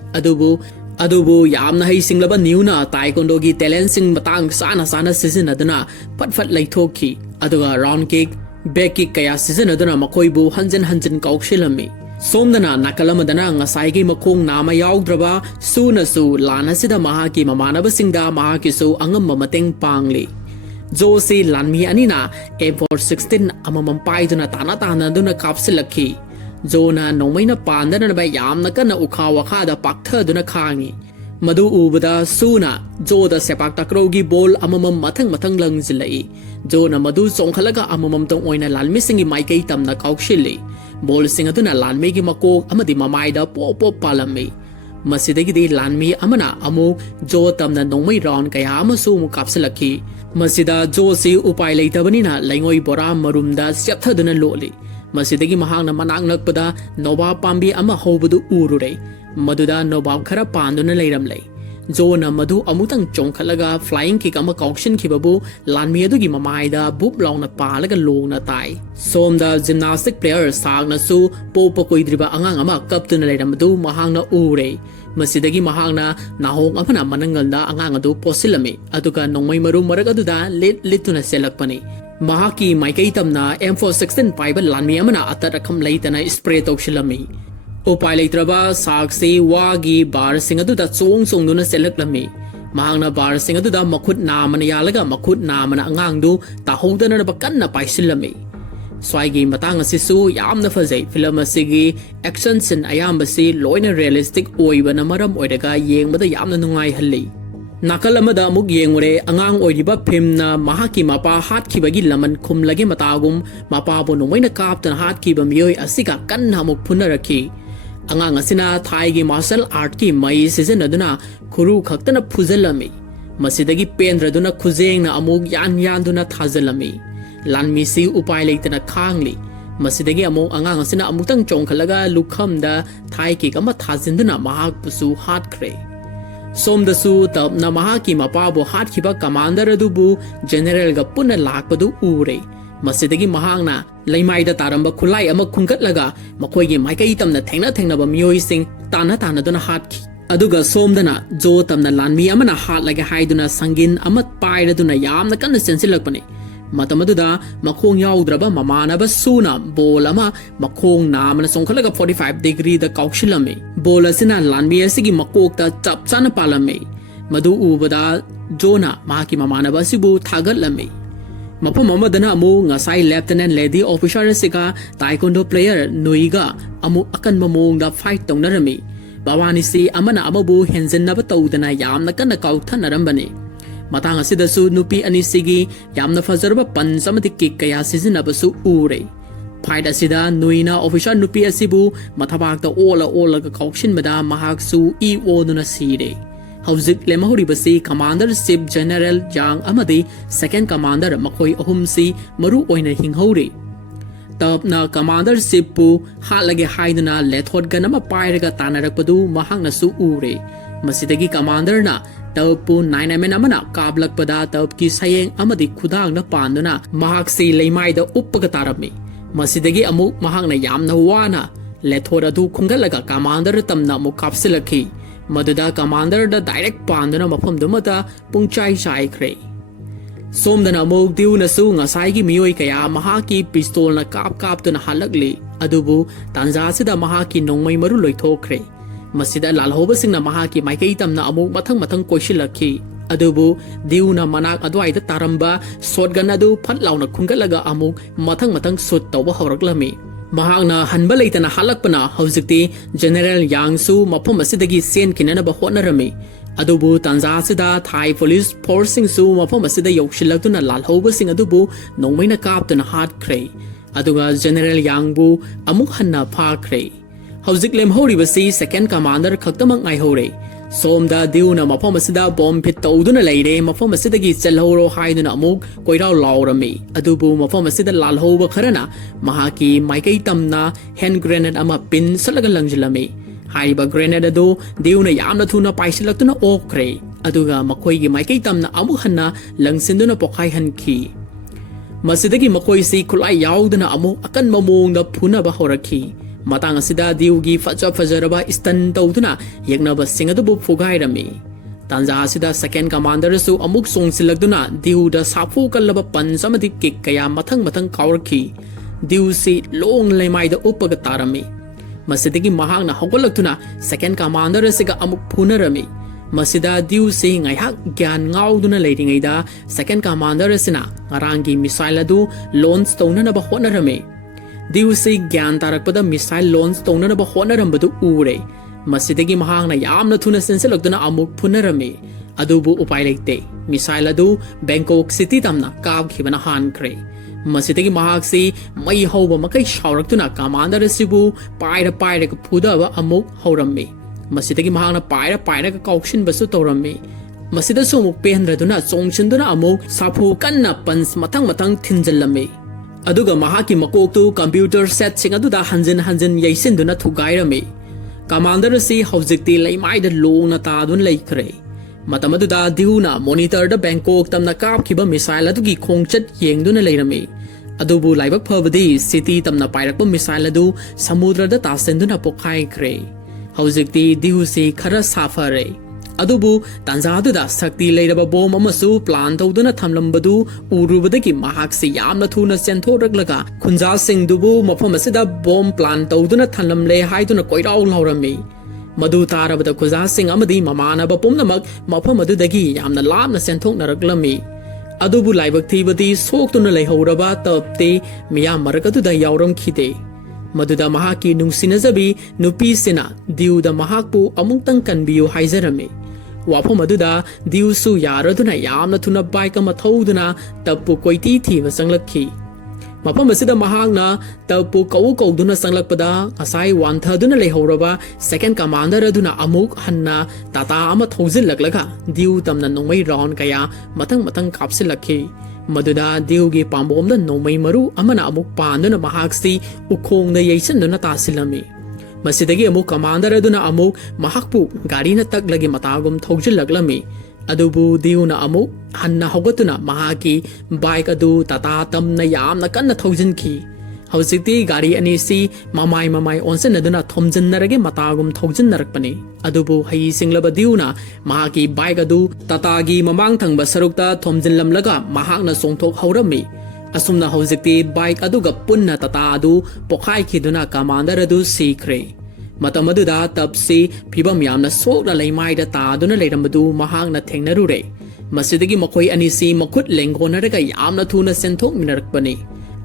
ꯑꯗꯨꯕꯨ ꯌꯥꯝꯅ ꯍꯩꯁꯤꯡꯂꯕ ꯅ꯭ꯌꯨꯅ ꯇꯥꯏꯀꯣꯟꯗꯣꯒꯤ ꯇꯦꯂꯦꯟꯁꯤꯡ ꯃꯇꯥꯡ ꯆꯥꯅ ꯁꯤꯖꯤꯟꯅꯗꯨꯅ ꯐꯠ ꯂꯩꯊꯣꯛꯈꯤ ꯑꯗꯨꯒ ꯔꯥꯎꯟ ꯀꯤꯛ ꯕꯦꯛ ꯀꯤꯛ ꯀꯌꯥ ꯁꯤꯖꯤꯟꯅꯗꯨꯅ ꯃꯈꯣꯏꯕꯨ ꯍꯟꯖꯤꯟ ꯀꯥꯎꯁꯤꯜꯂꯝꯃꯤ ꯁꯣꯝꯗꯅ ꯅꯥꯀꯜ ꯑꯃꯗꯅ ꯉꯁꯥꯏꯒꯤ ꯃꯈꯣꯡ ꯅꯥꯝꯃ ꯌꯥꯎꯗ꯭ꯔꯕ ꯁꯨꯅꯁꯨ ꯂꯥꯟ ꯑꯁꯤꯗ ꯃꯍꯥꯛꯀꯤ ꯃꯃꯥꯟꯅꯕꯁꯤꯡꯗ ꯃꯍꯥꯛꯀꯤꯁꯨ ꯑꯉꯝꯕ ꯃꯇꯦꯡ ꯄꯥꯡꯂꯤ ꯖꯣꯁꯤ ꯂꯥꯟꯃꯤ ꯑꯅꯤꯅ M416 ꯑꯃꯃꯝ ꯄꯥꯏꯗꯨꯅ ꯇꯥꯟꯅꯗꯨꯅ ꯀꯥꯞꯁꯤꯜꯂꯛꯈꯤ ꯖꯣꯅ ꯅꯣꯡꯃꯩꯅ ꯄꯥꯟꯗꯅꯕ ꯌꯥꯝꯅ ꯀꯟꯅ ꯎꯈꯥ ꯋꯥꯈꯥꯗ ꯄꯥꯛꯊꯗꯨꯅ ꯈꯥꯡꯉꯤ ꯃꯗꯨ ꯎꯕꯗ ꯁꯨꯅ ꯖꯣꯗ ꯁꯦꯄꯥꯛ ꯇꯀ꯭ꯔꯧꯒꯤ ꯕꯣꯜ ꯑꯃꯃꯝ ꯃꯊꯪ ꯂꯪꯁꯤꯜꯂꯛꯏ ꯖꯣꯅ ꯃꯗꯨ ꯆꯣꯡꯈꯠꯂꯒ ꯑꯃꯃꯝꯇꯪ ꯑꯣꯏꯅ ꯂꯥꯟꯃꯤꯁꯤꯡꯒꯤ ꯃꯥꯏꯀꯩ ꯇꯝꯅ ꯀꯥꯎꯁꯤꯜꯂꯤ ꯕꯣꯜꯁꯤꯡ ꯑꯗꯨꯅ ꯂꯥꯟꯃꯤꯒꯤ ꯃꯀꯣꯛ ꯑꯃꯗꯤ ꯃꯃꯥꯏꯗ ꯄꯣꯞ ꯄꯥꯜꯂꯝꯃꯤ ꯃꯁꯤꯗꯒꯤꯗꯤ ꯂꯥꯟꯃꯤ ꯑꯃꯅ ꯑꯃꯨꯛ ꯖꯣ ꯇꯝꯅ ꯅꯣꯡꯃꯩ ꯔꯥꯎꯟ ꯀꯌꯥ ꯑꯃꯁꯨ ꯑꯃꯨꯛ ꯀꯥꯞꯁꯤꯜꯂꯛꯈꯤ ꯃꯁꯤꯗ ꯖꯣꯁꯤ ꯎꯄꯥꯏ ꯂꯩꯇꯕꯅꯤꯅ ꯂꯩꯉꯣꯏ ꯕꯣꯔꯥ ꯃꯔꯨꯝꯗ ꯆꯦꯞꯊꯗꯨꯅ ꯂꯣꯠꯂꯤ ꯃꯁꯤꯗꯒꯤ ꯃꯍꯥꯛꯅ ꯃꯅꯥꯛ ꯅꯛꯄꯗ ꯅꯣꯕꯥꯞ ꯄꯥꯝꯕꯤ ꯑꯃ ꯍꯧꯕꯗꯨ ꯎꯔꯨꯔꯦ ꯃꯗꯨꯗ ꯅꯣꯕꯥꯞ ꯈꯔ ꯄꯥꯟꯗꯨꯅ ꯂꯩꯔꯝꯂꯦ ꯖꯣꯅ ꯃꯗꯨ ꯑꯃꯨꯛꯇꯪ ꯆꯣꯡꯈꯠꯂꯒ ꯐ꯭ꯂꯥꯏꯌꯤꯡ ꯀꯤꯛ ꯑꯃ ꯀꯥꯎꯁꯤꯟꯈꯤꯕꯕꯨ ꯂꯥꯟꯃꯤ ꯑꯗꯨꯒꯤ ꯃꯃꯥꯏꯗ ꯕꯨꯞ ꯂꯥꯎꯅ ꯄꯥꯜꯂꯒ ꯂꯣꯡꯅ ꯇꯥꯏ ꯁꯣꯝꯗ ꯖꯤꯝꯅꯥꯁꯇꯤꯛ ꯄ꯭ꯂꯦꯌꯔ ꯁꯥꯛꯅꯁꯨ ꯄꯣꯛꯄ ꯀꯨꯏꯗ꯭ꯔꯤꯕ ꯑꯉꯥꯡ ꯑꯃ ꯀꯞꯇꯨꯅ ꯂꯩꯔꯝꯕꯗꯨ ꯃꯍꯥꯛꯅ ꯎꯔꯦ ꯃꯁꯤꯗꯒꯤ ꯃꯍꯥꯛꯅ ꯅꯥꯍꯣꯡ ꯑꯃꯅ ꯃꯅꯪꯒꯜꯗ ꯑꯉꯥꯡ ꯑꯗꯨ ꯄꯣꯠꯁꯤꯜꯂꯝꯃꯤ ꯑꯗꯨꯒ ꯅꯣꯡꯃꯩ ꯃꯔꯨ ꯃꯔꯛ ꯑꯗꯨꯗ ꯂꯤꯠꯇꯨꯅ ꯆꯦꯜꯂꯛꯄꯅꯤ ꯃꯍꯥꯛꯀꯤ ꯃꯥꯏꯀꯩ ꯇꯝꯅ M416 ꯄꯥꯏꯕ ꯂꯥꯟꯃꯤ ꯑꯃꯅ ꯑꯇꯠ ꯑꯈꯝ ꯂꯩꯇꯅ ꯁ꯭ꯄ꯭ꯔꯦ ꯇꯧꯁꯤꯜꯂꯝꯃꯤ ꯎꯄꯥꯏ ꯂꯩꯇ꯭ꯔꯕ ꯁꯥꯛꯁꯤ ꯋꯥꯒꯤ ꯕꯥꯔꯁꯤꯡ ꯑꯗꯨꯗ ꯆꯣꯡꯗꯨꯅ ꯆꯦꯜꯂꯛꯂꯝꯃꯤ ꯃꯍꯥꯛꯅ ꯕꯥꯔꯁꯤꯡ ꯑꯗꯨꯗ ꯃꯈꯨꯠ ꯅꯥꯝꯃꯅ ꯌꯥꯜꯂꯒ ꯃꯈꯨꯠ ꯅꯥꯝꯃꯅ ꯑꯉꯥꯡꯗꯨ ꯇꯥꯍꯧꯗꯅꯕ ꯀꯟꯅ ꯄꯥꯏꯁꯤꯜꯂꯝꯃꯤ ꯁ꯭ꯋꯥꯏꯒꯤ ꯃꯇꯥꯡ ꯑꯁꯤꯁꯨ ꯌꯥꯝꯅ ꯐꯖꯩ ꯐꯤꯂꯝ ꯑꯁꯤꯒꯤ ꯑꯦꯛꯁꯟ ꯁꯤꯟ ꯑꯌꯥꯝꯕꯁꯤ ꯂꯣꯏꯅ ꯔꯤꯌꯦꯂꯤꯁꯇꯤꯛ ꯑꯣꯏꯕꯅ ꯃꯔꯝ ꯑꯣꯏꯔꯒ ꯌꯦꯡꯕꯗ ꯌꯥꯝꯅ ꯅꯨꯡꯉꯥꯏꯍꯜꯂꯤ ꯅꯥꯀꯜ ꯑꯃꯗ ꯑꯃꯨꯛ ꯌꯦꯡꯉꯨꯔꯦ ꯑꯉꯥꯡ ꯑꯣꯏꯔꯤꯕ ꯐꯤꯝꯅ ꯃꯍꯥꯛꯀꯤ ꯃꯄꯥ ꯍꯥꯠꯈꯤꯕꯒꯤ ꯂꯃꯟ ꯈꯨꯝꯂꯒꯦ ꯃꯇꯥꯒꯨꯝ ꯃꯄꯥꯕꯨ ꯅꯣꯡꯃꯩꯅ ꯀꯥꯞꯇꯨꯅ ꯍꯥꯠꯈꯤꯕ ꯃꯤꯑꯣꯏ ꯑꯁꯤꯒ ꯀꯟꯅ ꯑꯃꯨꯛ ꯐꯨꯅꯔꯛꯈꯤ ꯑꯉꯥꯡ ꯑꯁꯤꯅ ꯊꯥꯏꯒꯤ ꯃꯥꯔꯁꯦꯜ ꯑꯥꯔꯠꯀꯤ ꯃꯩ ꯁꯤꯖꯤꯟꯅꯗꯨꯅ ꯈꯨꯔꯨ ꯈꯛꯇꯅ ꯐꯨꯖꯜꯂꯝꯃꯤ ꯃꯁꯤꯗꯒꯤ ꯄꯦꯟꯗ꯭ꯔꯗꯨꯅ ꯈꯨꯖꯦꯡꯅ ꯑꯃꯨꯛ ꯌꯥꯟꯗꯨꯅ ꯊꯥꯖꯜꯂꯝꯃꯤ ꯂꯥꯟꯃꯤꯁꯤ ꯎꯄꯥꯏ ꯂꯩꯇꯅ ꯈꯥꯡꯂꯤ ꯃꯁꯤꯗꯒꯤ ꯑꯃꯨꯛ ꯑꯉꯥꯡ ꯑꯁꯤꯅ ꯑꯃꯨꯛꯇꯪ ꯆꯣꯡꯈꯠꯂꯒ ꯂꯨꯈꯝꯗ ꯊꯥꯏ ꯀꯤꯛ ꯑꯃ ꯊꯥꯖꯤꯟꯗꯨꯅ ꯃꯍꯥꯛꯄꯨꯁꯨ ꯍꯥꯠꯈ꯭ꯔꯦ ꯁꯣꯝꯗꯁꯨ ꯇꯞꯅ ꯃꯍꯥꯛꯀꯤ ꯃꯄꯥꯕꯨ ꯍꯥꯠꯈꯤꯕ ꯀꯃꯥꯟꯗꯔ ꯑꯗꯨꯕꯨ ꯖꯦꯅꯔꯦꯜꯒ ꯄꯨꯟꯅ ꯂꯥꯛꯄꯗꯨ ꯎꯔꯦ ꯃꯁꯤꯗꯒꯤ ꯃꯍꯥꯛꯅ ꯂꯩꯃꯥꯏꯗ ꯇꯥꯔꯝꯕ ꯈꯨꯠꯂꯥꯏ ꯑꯃ ꯈꯨꯡꯒꯠꯂꯒ ꯃꯈꯣꯏꯒꯤ ꯃꯥꯏꯀꯩ ꯇꯝꯅ ꯊꯦꯡꯅꯕ ꯃꯤꯑꯣꯏꯁꯤꯡ ꯇꯥꯟꯅꯗꯨꯅ ꯍꯥꯠꯈꯤ ꯑꯗꯨꯒ ꯁꯣꯝꯗꯅ ꯖꯣ ꯇꯝꯅ ꯂꯥꯟꯃꯤ ꯑꯃꯅ ꯍꯥꯠꯂꯒꯦ ꯍꯥꯏꯗꯨꯅ ꯁꯪꯒꯤꯟ ꯑꯃ ꯄꯥꯏꯔꯗꯨꯅ ꯌꯥꯝꯅ ꯀꯟꯅ ꯆꯦꯟꯁꯤꯜꯂꯛꯄꯅꯤ ꯃꯇꯝ ꯑꯗꯨꯗ ꯃꯈꯣꯡ ꯌꯥꯎꯗ꯭ꯔꯕ ꯃꯃꯥꯟꯅꯕ ꯁꯨꯅ ꯕꯣꯜ ꯑꯃ ꯃꯈꯣꯡ ꯅꯥꯝꯃꯅ ꯆꯣꯡꯈꯠꯂꯒ 45 ꯗꯤꯒ꯭ꯔꯤꯗ ꯀꯥꯎꯁꯤꯜꯂꯝꯃꯤ ꯕꯣꯜ ꯑꯁꯤꯅ ꯂꯥꯟꯃꯤ ꯑꯁꯤꯒꯤ ꯃꯀꯣꯛꯇ ꯆꯞ ꯆꯥꯅ ꯄꯥꯜꯂꯝꯃꯤ ꯃꯗꯨ ꯎꯕꯗ ꯖꯣꯅ ꯃꯍꯥꯛꯀꯤ ꯃꯃꯥꯟꯅꯕ ꯑꯁꯤꯕꯨ ꯊꯥꯒꯠꯂꯝꯃꯤ ꯃꯐꯝ ꯑꯃꯗꯅ ꯑꯃꯨꯛ ꯉꯁꯥꯏ ꯂꯦꯐꯇꯅꯦꯟꯠ ꯂꯦꯗꯤ ꯑꯣꯐꯤꯁꯔ ꯑꯁꯤꯒ ꯇꯥꯏꯀꯣꯟꯗꯣ ꯄ꯭ꯂꯦꯌꯔ ꯅꯨꯏꯒ ꯑꯃꯨꯛ ꯑꯀꯟꯕ ꯃꯑꯣꯡꯗ ꯐꯥꯏꯠ ꯇꯧꯅꯔꯝꯃꯤ ꯃꯕꯥꯅꯤꯁꯤ ꯑꯃꯅ ꯑꯃꯕꯨ ꯍꯦꯟꯖꯤꯟꯅꯕ ꯇꯧꯗꯅ ꯌꯥꯝꯅ ꯀꯟꯅ ꯀꯥꯎꯊꯅꯔꯝꯕꯅꯤ ꯃꯇꯥꯡ ꯑꯁꯤꯗꯁꯨ ꯅꯨꯄꯤ ꯑꯅꯤꯁꯤꯒꯤ ꯌꯥꯝꯅ ꯐꯖꯔꯕ ꯄꯟꯆ ꯑꯃꯗꯤ ꯀꯤꯛ ꯀꯌꯥ ꯁꯤꯖꯤꯟꯅꯕꯁꯨ ꯎꯔꯦ ꯐꯥꯏꯠ ꯑꯁꯤꯗ ꯅꯨꯏꯅ ꯑꯣꯐꯤꯁꯔ ꯅꯨꯄꯤ ꯑꯁꯤꯕꯨ ꯃꯊꯕꯥꯛꯇ ꯑꯣꯜꯂꯒ ꯀꯥꯎꯁꯤꯟꯕꯗ ꯃꯍꯥꯛꯁꯨ ꯏ ꯑꯣꯗꯨꯅ ꯁꯤꯔꯦ ꯍꯧꯖꯤꯛ ꯂꯦꯝꯍꯧꯔꯤꯕꯁꯤ ꯀꯃꯥꯟꯗꯔ ꯆꯤꯞ ꯖꯦꯅꯔꯦꯜ ꯖꯥꯡ ꯑꯃꯗꯤ ꯁꯦꯀꯦꯟ ꯀꯃꯥꯟꯗꯔ ꯃꯈꯣꯏ ꯑꯍꯨꯝꯁꯤ ꯃꯔꯨ ꯑꯣꯏꯅ ꯍꯤꯡꯍꯧꯔꯤ ꯇꯞꯅ ꯀꯃꯥꯟꯗꯔ ꯆꯤꯞꯄꯨ ꯍꯥꯠꯂꯒꯦ ꯍꯥꯏꯗꯨꯅ ꯂꯦꯊꯣꯠ ꯒꯟ ꯑꯃ ꯄꯥꯏꯔꯒ ꯇꯥꯟꯅꯔꯛꯄꯗꯨ ꯃꯍꯥꯛꯅꯁꯨ ꯎꯔꯦ ꯃꯁꯤꯗꯒꯤ ꯀꯃꯥꯟꯗꯔꯅ ꯇꯞꯄꯨ 9mm ꯑꯃꯅ ꯀꯥꯞꯂꯛꯄꯗ ꯇꯞꯀꯤ ꯁꯌꯦꯡ ꯑꯃꯗꯤ ꯈꯨꯗꯥꯡꯗ ꯄꯥꯟꯗꯨꯅ ꯃꯍꯥꯛꯁꯤ ꯂꯩꯃꯥꯏꯗ ꯎꯞꯄꯒ ꯇꯥꯔꯝꯃꯤ ꯃꯁꯤꯗꯒꯤ ꯑꯃꯨꯛ ꯃꯍꯥꯛꯅ ꯌꯥꯝꯅ ꯋꯥꯅ ꯂꯦꯊꯣꯠ ꯑꯗꯨ ꯈꯨꯡꯒꯠꯂꯒ ꯀꯃꯥꯟꯗꯔ ꯇꯝꯅ ꯑꯃꯨꯛ ꯀꯥꯞꯁꯤꯜꯂꯛꯈꯤ ꯃꯗꯨꯗ ꯀꯃꯥꯟꯗꯔꯗ ꯗꯥꯏꯔꯦꯛ ꯄꯥꯟꯗꯨꯅ ꯃꯐꯝꯗꯨꯃꯗ ꯄꯨꯡꯆꯥꯏ ꯆꯥꯏꯈ꯭ꯔꯦ ꯁꯣꯝꯗꯅ ꯑꯃꯨꯛ ꯗ꯭ꯌꯨꯅꯁꯨ ꯉꯁꯥꯏꯒꯤ ꯃꯤꯑꯣꯏ ꯀꯌꯥ ꯃꯍꯥꯛꯀꯤ ꯄꯤꯁꯇꯣꯜꯅ ꯀꯥꯞꯇꯨꯅ ꯍꯥꯠꯂꯛꯂꯤ ꯑꯗꯨꯕꯨ ꯇꯥꯟꯖꯥ ꯑꯁꯤꯗ ꯃꯍꯥꯛꯀꯤ ꯅꯣꯡꯃꯩ ꯃꯔꯨ ꯂꯣꯏꯊꯣꯛꯈ꯭ꯔꯦ ꯃꯁꯤꯗ ꯂꯥꯜꯍꯧꯕꯁꯤꯡꯅ ꯃꯍꯥꯛꯀꯤ ꯃꯥꯏꯀꯩ ꯇꯝꯅ ꯑꯃꯨꯛ ꯃꯊꯪ ꯀꯣꯏꯁꯤꯜꯂꯛꯈꯤ ꯑꯗꯨꯕꯨ ꯗ꯭ꯌꯨꯅ ꯃꯅꯥꯛ ꯑꯗꯨꯋꯥꯏꯗ ꯇꯥꯔꯝꯕ ꯁꯣꯠꯒꯟ ꯑꯗꯨ ꯐꯠ ꯂꯥꯎꯅ ꯈꯨꯡꯒꯠꯂꯒ ꯑꯃꯨꯛ ꯃꯊꯪ ꯁꯨꯠ ꯇꯧꯕ ꯍꯧꯔꯛꯂꯝꯃꯤ ꯃꯍꯥꯛꯅ ꯍꯟꯕ ꯂꯩꯇꯅ ꯍꯥꯠꯂꯛꯄꯅ ꯍꯧꯖꯤꯛꯇꯤ ꯖꯦꯅꯔꯦꯜ ꯌꯥꯡꯁꯨ ꯃꯐꯝ ꯑꯁꯤꯗꯒꯤ ꯆꯦꯟꯈꯤꯅꯅꯕ ꯍꯣꯠꯅꯔꯝꯃꯤ ꯑꯗꯨꯕꯨ ꯇꯥꯟꯖꯥꯁꯤꯗ ꯊꯥꯏ ꯄꯨꯂꯤꯁ ꯐꯣꯔꯁꯁꯤꯡꯁꯨ ꯃꯐꯝ ꯑꯁꯤꯗ ꯌꯧꯁꯤꯜꯂꯛꯇꯨꯅ ꯂꯥꯜꯍꯧꯕꯁꯤꯡ ꯑꯗꯨꯕꯨ ꯅꯣꯡꯃꯩꯅ ꯀꯥꯞꯇꯨꯅ ꯍꯥꯠꯈ꯭ꯔꯦ ꯑꯗꯨꯒ ꯖꯦꯅꯔꯦꯜ ꯌꯥꯡꯕꯨ ꯑꯃꯨꯛ ꯍꯟꯅ ꯐꯥꯈ꯭ꯔꯦ ꯍꯧꯖꯤꯛ ꯂꯦꯝꯍꯧꯔꯤꯕꯁꯤ ꯁꯦꯀꯦꯟ ꯀꯃꯥꯟꯗꯔ ꯈꯛꯇꯃꯛ ꯉꯥꯏꯍꯧꯔꯦ ꯁꯣꯝꯗ ꯗ꯭ꯌꯨꯅ ꯃꯐꯝ ꯑꯁꯤꯗ ꯕꯣꯝ ꯐꯤꯠ ꯇꯧꯗꯨꯅ ꯂꯩꯔꯦ ꯃꯐꯝ ꯑꯁꯤꯗꯒꯤ ꯆꯠꯍꯧꯔꯣ ꯍꯥꯏꯗꯨꯅ ꯑꯃꯨꯛ ꯀꯣꯏꯔꯥꯎ ꯂꯥꯎꯔꯝꯃꯤ ꯑꯗꯨꯕꯨ ꯃꯐꯝ ꯑꯁꯤꯗ ꯂꯥꯜꯍꯧꯕ ꯈꯔꯅ ꯃꯍꯥꯛꯀꯤ ꯃꯥꯏꯀꯩ ꯇꯝꯅ ꯍꯦꯟ ꯒ꯭ꯔꯦꯅꯦꯗ ꯑꯃ ꯄꯤꯟ ꯁꯠꯂꯒ ꯂꯪꯖꯤꯜꯂꯝꯃꯤ ꯍꯥꯏꯔꯤꯕ ꯒ꯭ꯔꯦꯅꯦꯗ ꯑꯗꯨ ꯗ꯭ꯌꯨꯅ ꯌꯥꯝꯅ ꯊꯨꯅ ꯄꯥꯏꯁꯤꯜꯂꯛꯇꯨꯅ ꯑꯣꯛꯈ꯭ꯔꯦ ꯑꯗꯨꯒ ꯃꯈꯣꯏꯒꯤ ꯃꯥꯏꯀꯩ ꯇꯝꯅ ꯑꯃꯨꯛ ꯍꯟꯅ ꯂꯪꯁꯤꯟꯗꯨꯅ ꯄꯣꯈꯥꯏꯍꯟꯈꯤ ꯃꯁꯤꯗꯒꯤ ꯃꯈꯣꯏꯁꯤ ꯈꯨꯠꯂꯥꯏ ꯌꯥꯎꯗꯅ ꯑꯃꯨꯛ ꯑꯀꯟꯕ ꯃꯑꯣꯡꯗ ꯐꯨꯅꯕ ꯍꯧꯔꯛꯈꯤ ꯃꯇꯥꯡ ꯑꯁꯤꯗ ꯗ꯭ꯌꯨꯒꯤ ꯐꯖꯔꯕ ꯁ꯭ꯇꯟ ꯇꯧꯗꯨꯅ ꯌꯦꯛꯅꯕꯁꯤꯡ ꯑꯗꯨꯕꯨ ꯐꯨꯒꯥꯏꯔꯝꯃꯤ ꯇꯥꯟꯖꯥ ꯑꯁꯤꯗ ꯁꯦꯀꯦꯟ ꯀꯃꯥꯟꯗꯔꯁꯨ ꯑꯃꯨꯛ ꯆꯣꯡꯁꯤꯜꯂꯛꯇꯨꯅ ꯗ꯭ꯌꯨꯗ ꯁꯥꯐꯨ ꯀꯜꯂꯕ ꯄꯟꯆ ꯑꯃꯗꯤ ꯀꯤꯛ ꯀꯌꯥ ꯃꯊꯪ ꯀꯥꯎꯔꯛꯈꯤ ꯗ꯭ꯌꯨꯁꯤ ꯂꯣꯡ ꯂꯩꯃꯥꯏꯗ ꯎꯞꯄꯒ ꯇꯥꯔꯝꯃꯤ ꯃꯁꯤꯗꯒꯤ ꯃꯍꯥꯛꯅ ꯍꯧꯒꯠꯂꯛꯇꯨꯅ ꯁꯦꯀꯦꯟ ꯀꯃꯥꯟꯗꯔ ꯑꯁꯤꯒ ꯑꯃꯨꯛ ꯐꯨꯅꯔꯝꯃꯤ ꯃꯁꯤꯗ ꯗ꯭ꯌꯨꯁꯤ ꯉꯥꯏꯍꯥꯛ ꯒ꯭ꯌꯥꯟ ꯉꯥꯎꯗꯨꯅ ꯂꯩꯔꯤꯉꯩꯗ ꯁꯦꯀꯦꯟ ꯀꯃꯥꯟꯗꯔ ꯑꯁꯤꯅ ꯉꯔꯥꯡꯒꯤ ꯃꯤꯁꯥꯏꯜ ꯑꯗꯨ ꯂꯣꯟꯆ ꯇꯧꯅꯅꯕ ꯍꯣꯠꯅꯔꯝꯃꯤ ꯗ꯭ꯌꯨꯁꯤ ꯒ꯭ꯌꯥꯟ ꯇꯥꯔꯛꯄꯗ ꯃꯤꯁꯥꯏꯜ ꯂꯣꯟꯆ ꯇꯧꯅꯅꯕ ꯍꯣꯠꯅꯔꯝꯕꯗꯨ ꯎꯔꯦ ꯃꯁꯤꯗꯒꯤ ꯃꯍꯥꯛꯅ ꯌꯥꯝꯅ ꯊꯨꯅ ꯆꯦꯟꯁꯤꯜꯂꯛꯇꯨꯅ ꯑꯃꯨꯛ ꯐꯨꯅꯔꯝꯃꯤ ꯑꯗꯨꯕꯨ ꯎꯄꯥꯏ ꯂꯩꯇꯦ ꯃꯤꯁꯥꯏꯜ ꯑꯗꯨ ꯕꯦꯡꯀꯣꯛ ꯁꯤꯇꯤ ꯇꯝꯅ ꯀꯥꯞꯈꯤꯕꯅ ꯍꯥꯟꯈ꯭ꯔꯦ ꯃꯁꯤꯗꯒꯤ ꯃꯍꯥꯛꯁꯤ ꯃꯩ ꯍꯧꯕ ꯃꯈꯩ ꯁꯥꯎꯔꯛꯇꯨꯅ ꯀꯃꯥꯟꯗꯔ ꯑꯁꯤꯕꯨ पायरगा फुदबा अमुक हौरम्मी मसिदगी महांगना पायरगा काउशिनबसु तौरम्मी मसिदसु अमुक पेहनद्रदुना चोंगसिनदुना अमुक साफु कन्ना पंच मथंग थिनजल्लम्मी अदुगा महाकी मकोकतु कंप्यूटर सेट सिंग अदुदा हंजन यैसिनदुना थुगाइरम्मी कमांडर असि हौजिकति लैमाइदा लोंगना तादुन लैखरे मतम अदुदा दिहुना मॉनिटर द बैंकॉक तमना कापखिबा मिसाइल अदुगी खोंगचत येंगदुना लैरम्मी अदुबु लाइबक फबदी सिटी तमना पाइरकप मिसाइल अदु समुद्रदा तासेंदुना पोखाइख्रे हौजिकति दिहुसि खरा साफरे अदुबु तांजादुदा शक्ति लैरबा बोम अमसु प्लान तौदुना थमलंबदु उरुबदगी महाक्सि यामना थुना सेंथोरगलगा खुंजासिंगदुबु मफम असिदा बोम प्लान तौदुना थमलंले हाइदुना कोइराउ लाउरम्मी मधु तारबदा खुजासिंग अमदी ममानबा पुमनमक मफम अदुदगी यामना लामना सेंथोकनरगलम्मी अदुबु लाइबक थीबदी सोक्तुना लैहौरबा तबते मिया मरकदुदा यावरमखिदे मधुदा महाकी नुंसिनजबी नुपीसिना दिउदा महाकपु अमुक्तंग कनबियु हाइजरमे वाफम अदुदा दिउसु यारदुना यामना थुना बाइक अमा थौदुना तबपु कोइती थीबा संगलखी मफम असिदा महाकना तबपु कौदुना संगलकपदा असाई वांथदुना लैहौरबा सेकेंड कमांडर अदुना अमुक हन्ना ताता अमा थौजिलकलगा दिउ तमना नोंमै राउंड कया मथंग कापसिलखी मधुदा दिउगी पांबोमदा नोंमै मरु अमना अमुक पांदुना महाक्सि उखोंगदा यैसनदुना तासिलमी मसिदगी अमुक कमांडर अदुना अमुक महाकपु गाड़ीना तकलगी मतागुम थौजिलकलमी अदुबु दिउना अमुक हन्ना हौगतुना महाकी बाइक अदु ताता तमना यामना कन्ना थौजिनखी हौजिकति गाड़ी अनिसि ममाई ओनसनदुना थोमजिनरगे मतागुम थौजिनरकपनि अदुबु हई सिंगलबा दिउना महाकी बाइक अदु तातागी ममांग थंगबा सरुकता थोमजिनलमलगा महाकना सोंथोक हौरम्मी असुमना हौजिकति बाइक अदुगा पुन्ना ताता अदु पोखाइखिदुना कमांडर अदु सीख्रे मतम अदुदा तबसि फिबम यामना सोकना लैमाइदा तादुना लैरमबदु महाकना थेंगनरुरे मसिदगी मखोय अनिसि मखुत लेंगोनरगा यामना थुना सेंथोक मिनरकपनि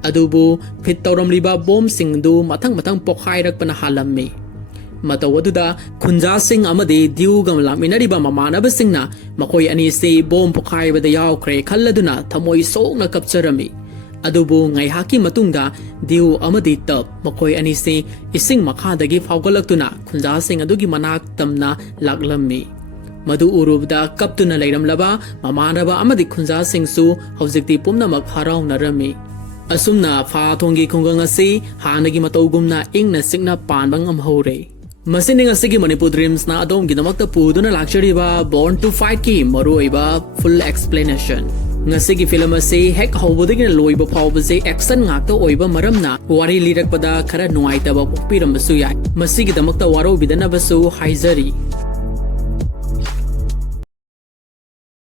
अदुबु फिट तौरमलिबा बोम सिंगदु मथंग पोखाइरकपना हालम्मी मतवदुदा खुंजा सिंग अमदि दिउगम लामिनरिबा ममानबसिंगना मखोय अनिसि बोम पोखाइबदा यावख्रे खल्लदुना थमोय सोकना कपचरमी अदुबु ngaihaki matungda diu amadi tab makoi anisi ising makhadagi fawgalakuna khunja sing adugi manak tamna laklammi madu urubda kaptuna leiramlaba mamanaba amadi khunja singsu hawjikti pumnamak harawnarami asumna pha thongi khungang asi hanagi matogumna ingna signa panbang amhore मसिनिंग असिगी Manipur dreams ना अदोम गिदमक्ता पुदुना लाक्चरिबा born to fight की मरुइबा full explanation ngasi film ase hek hobodagi loiba phawbase action ngakta oiba maramna wari lirakpada khara nuaitaba pokpirambasu yai masigi damakta waro bidana basu haizari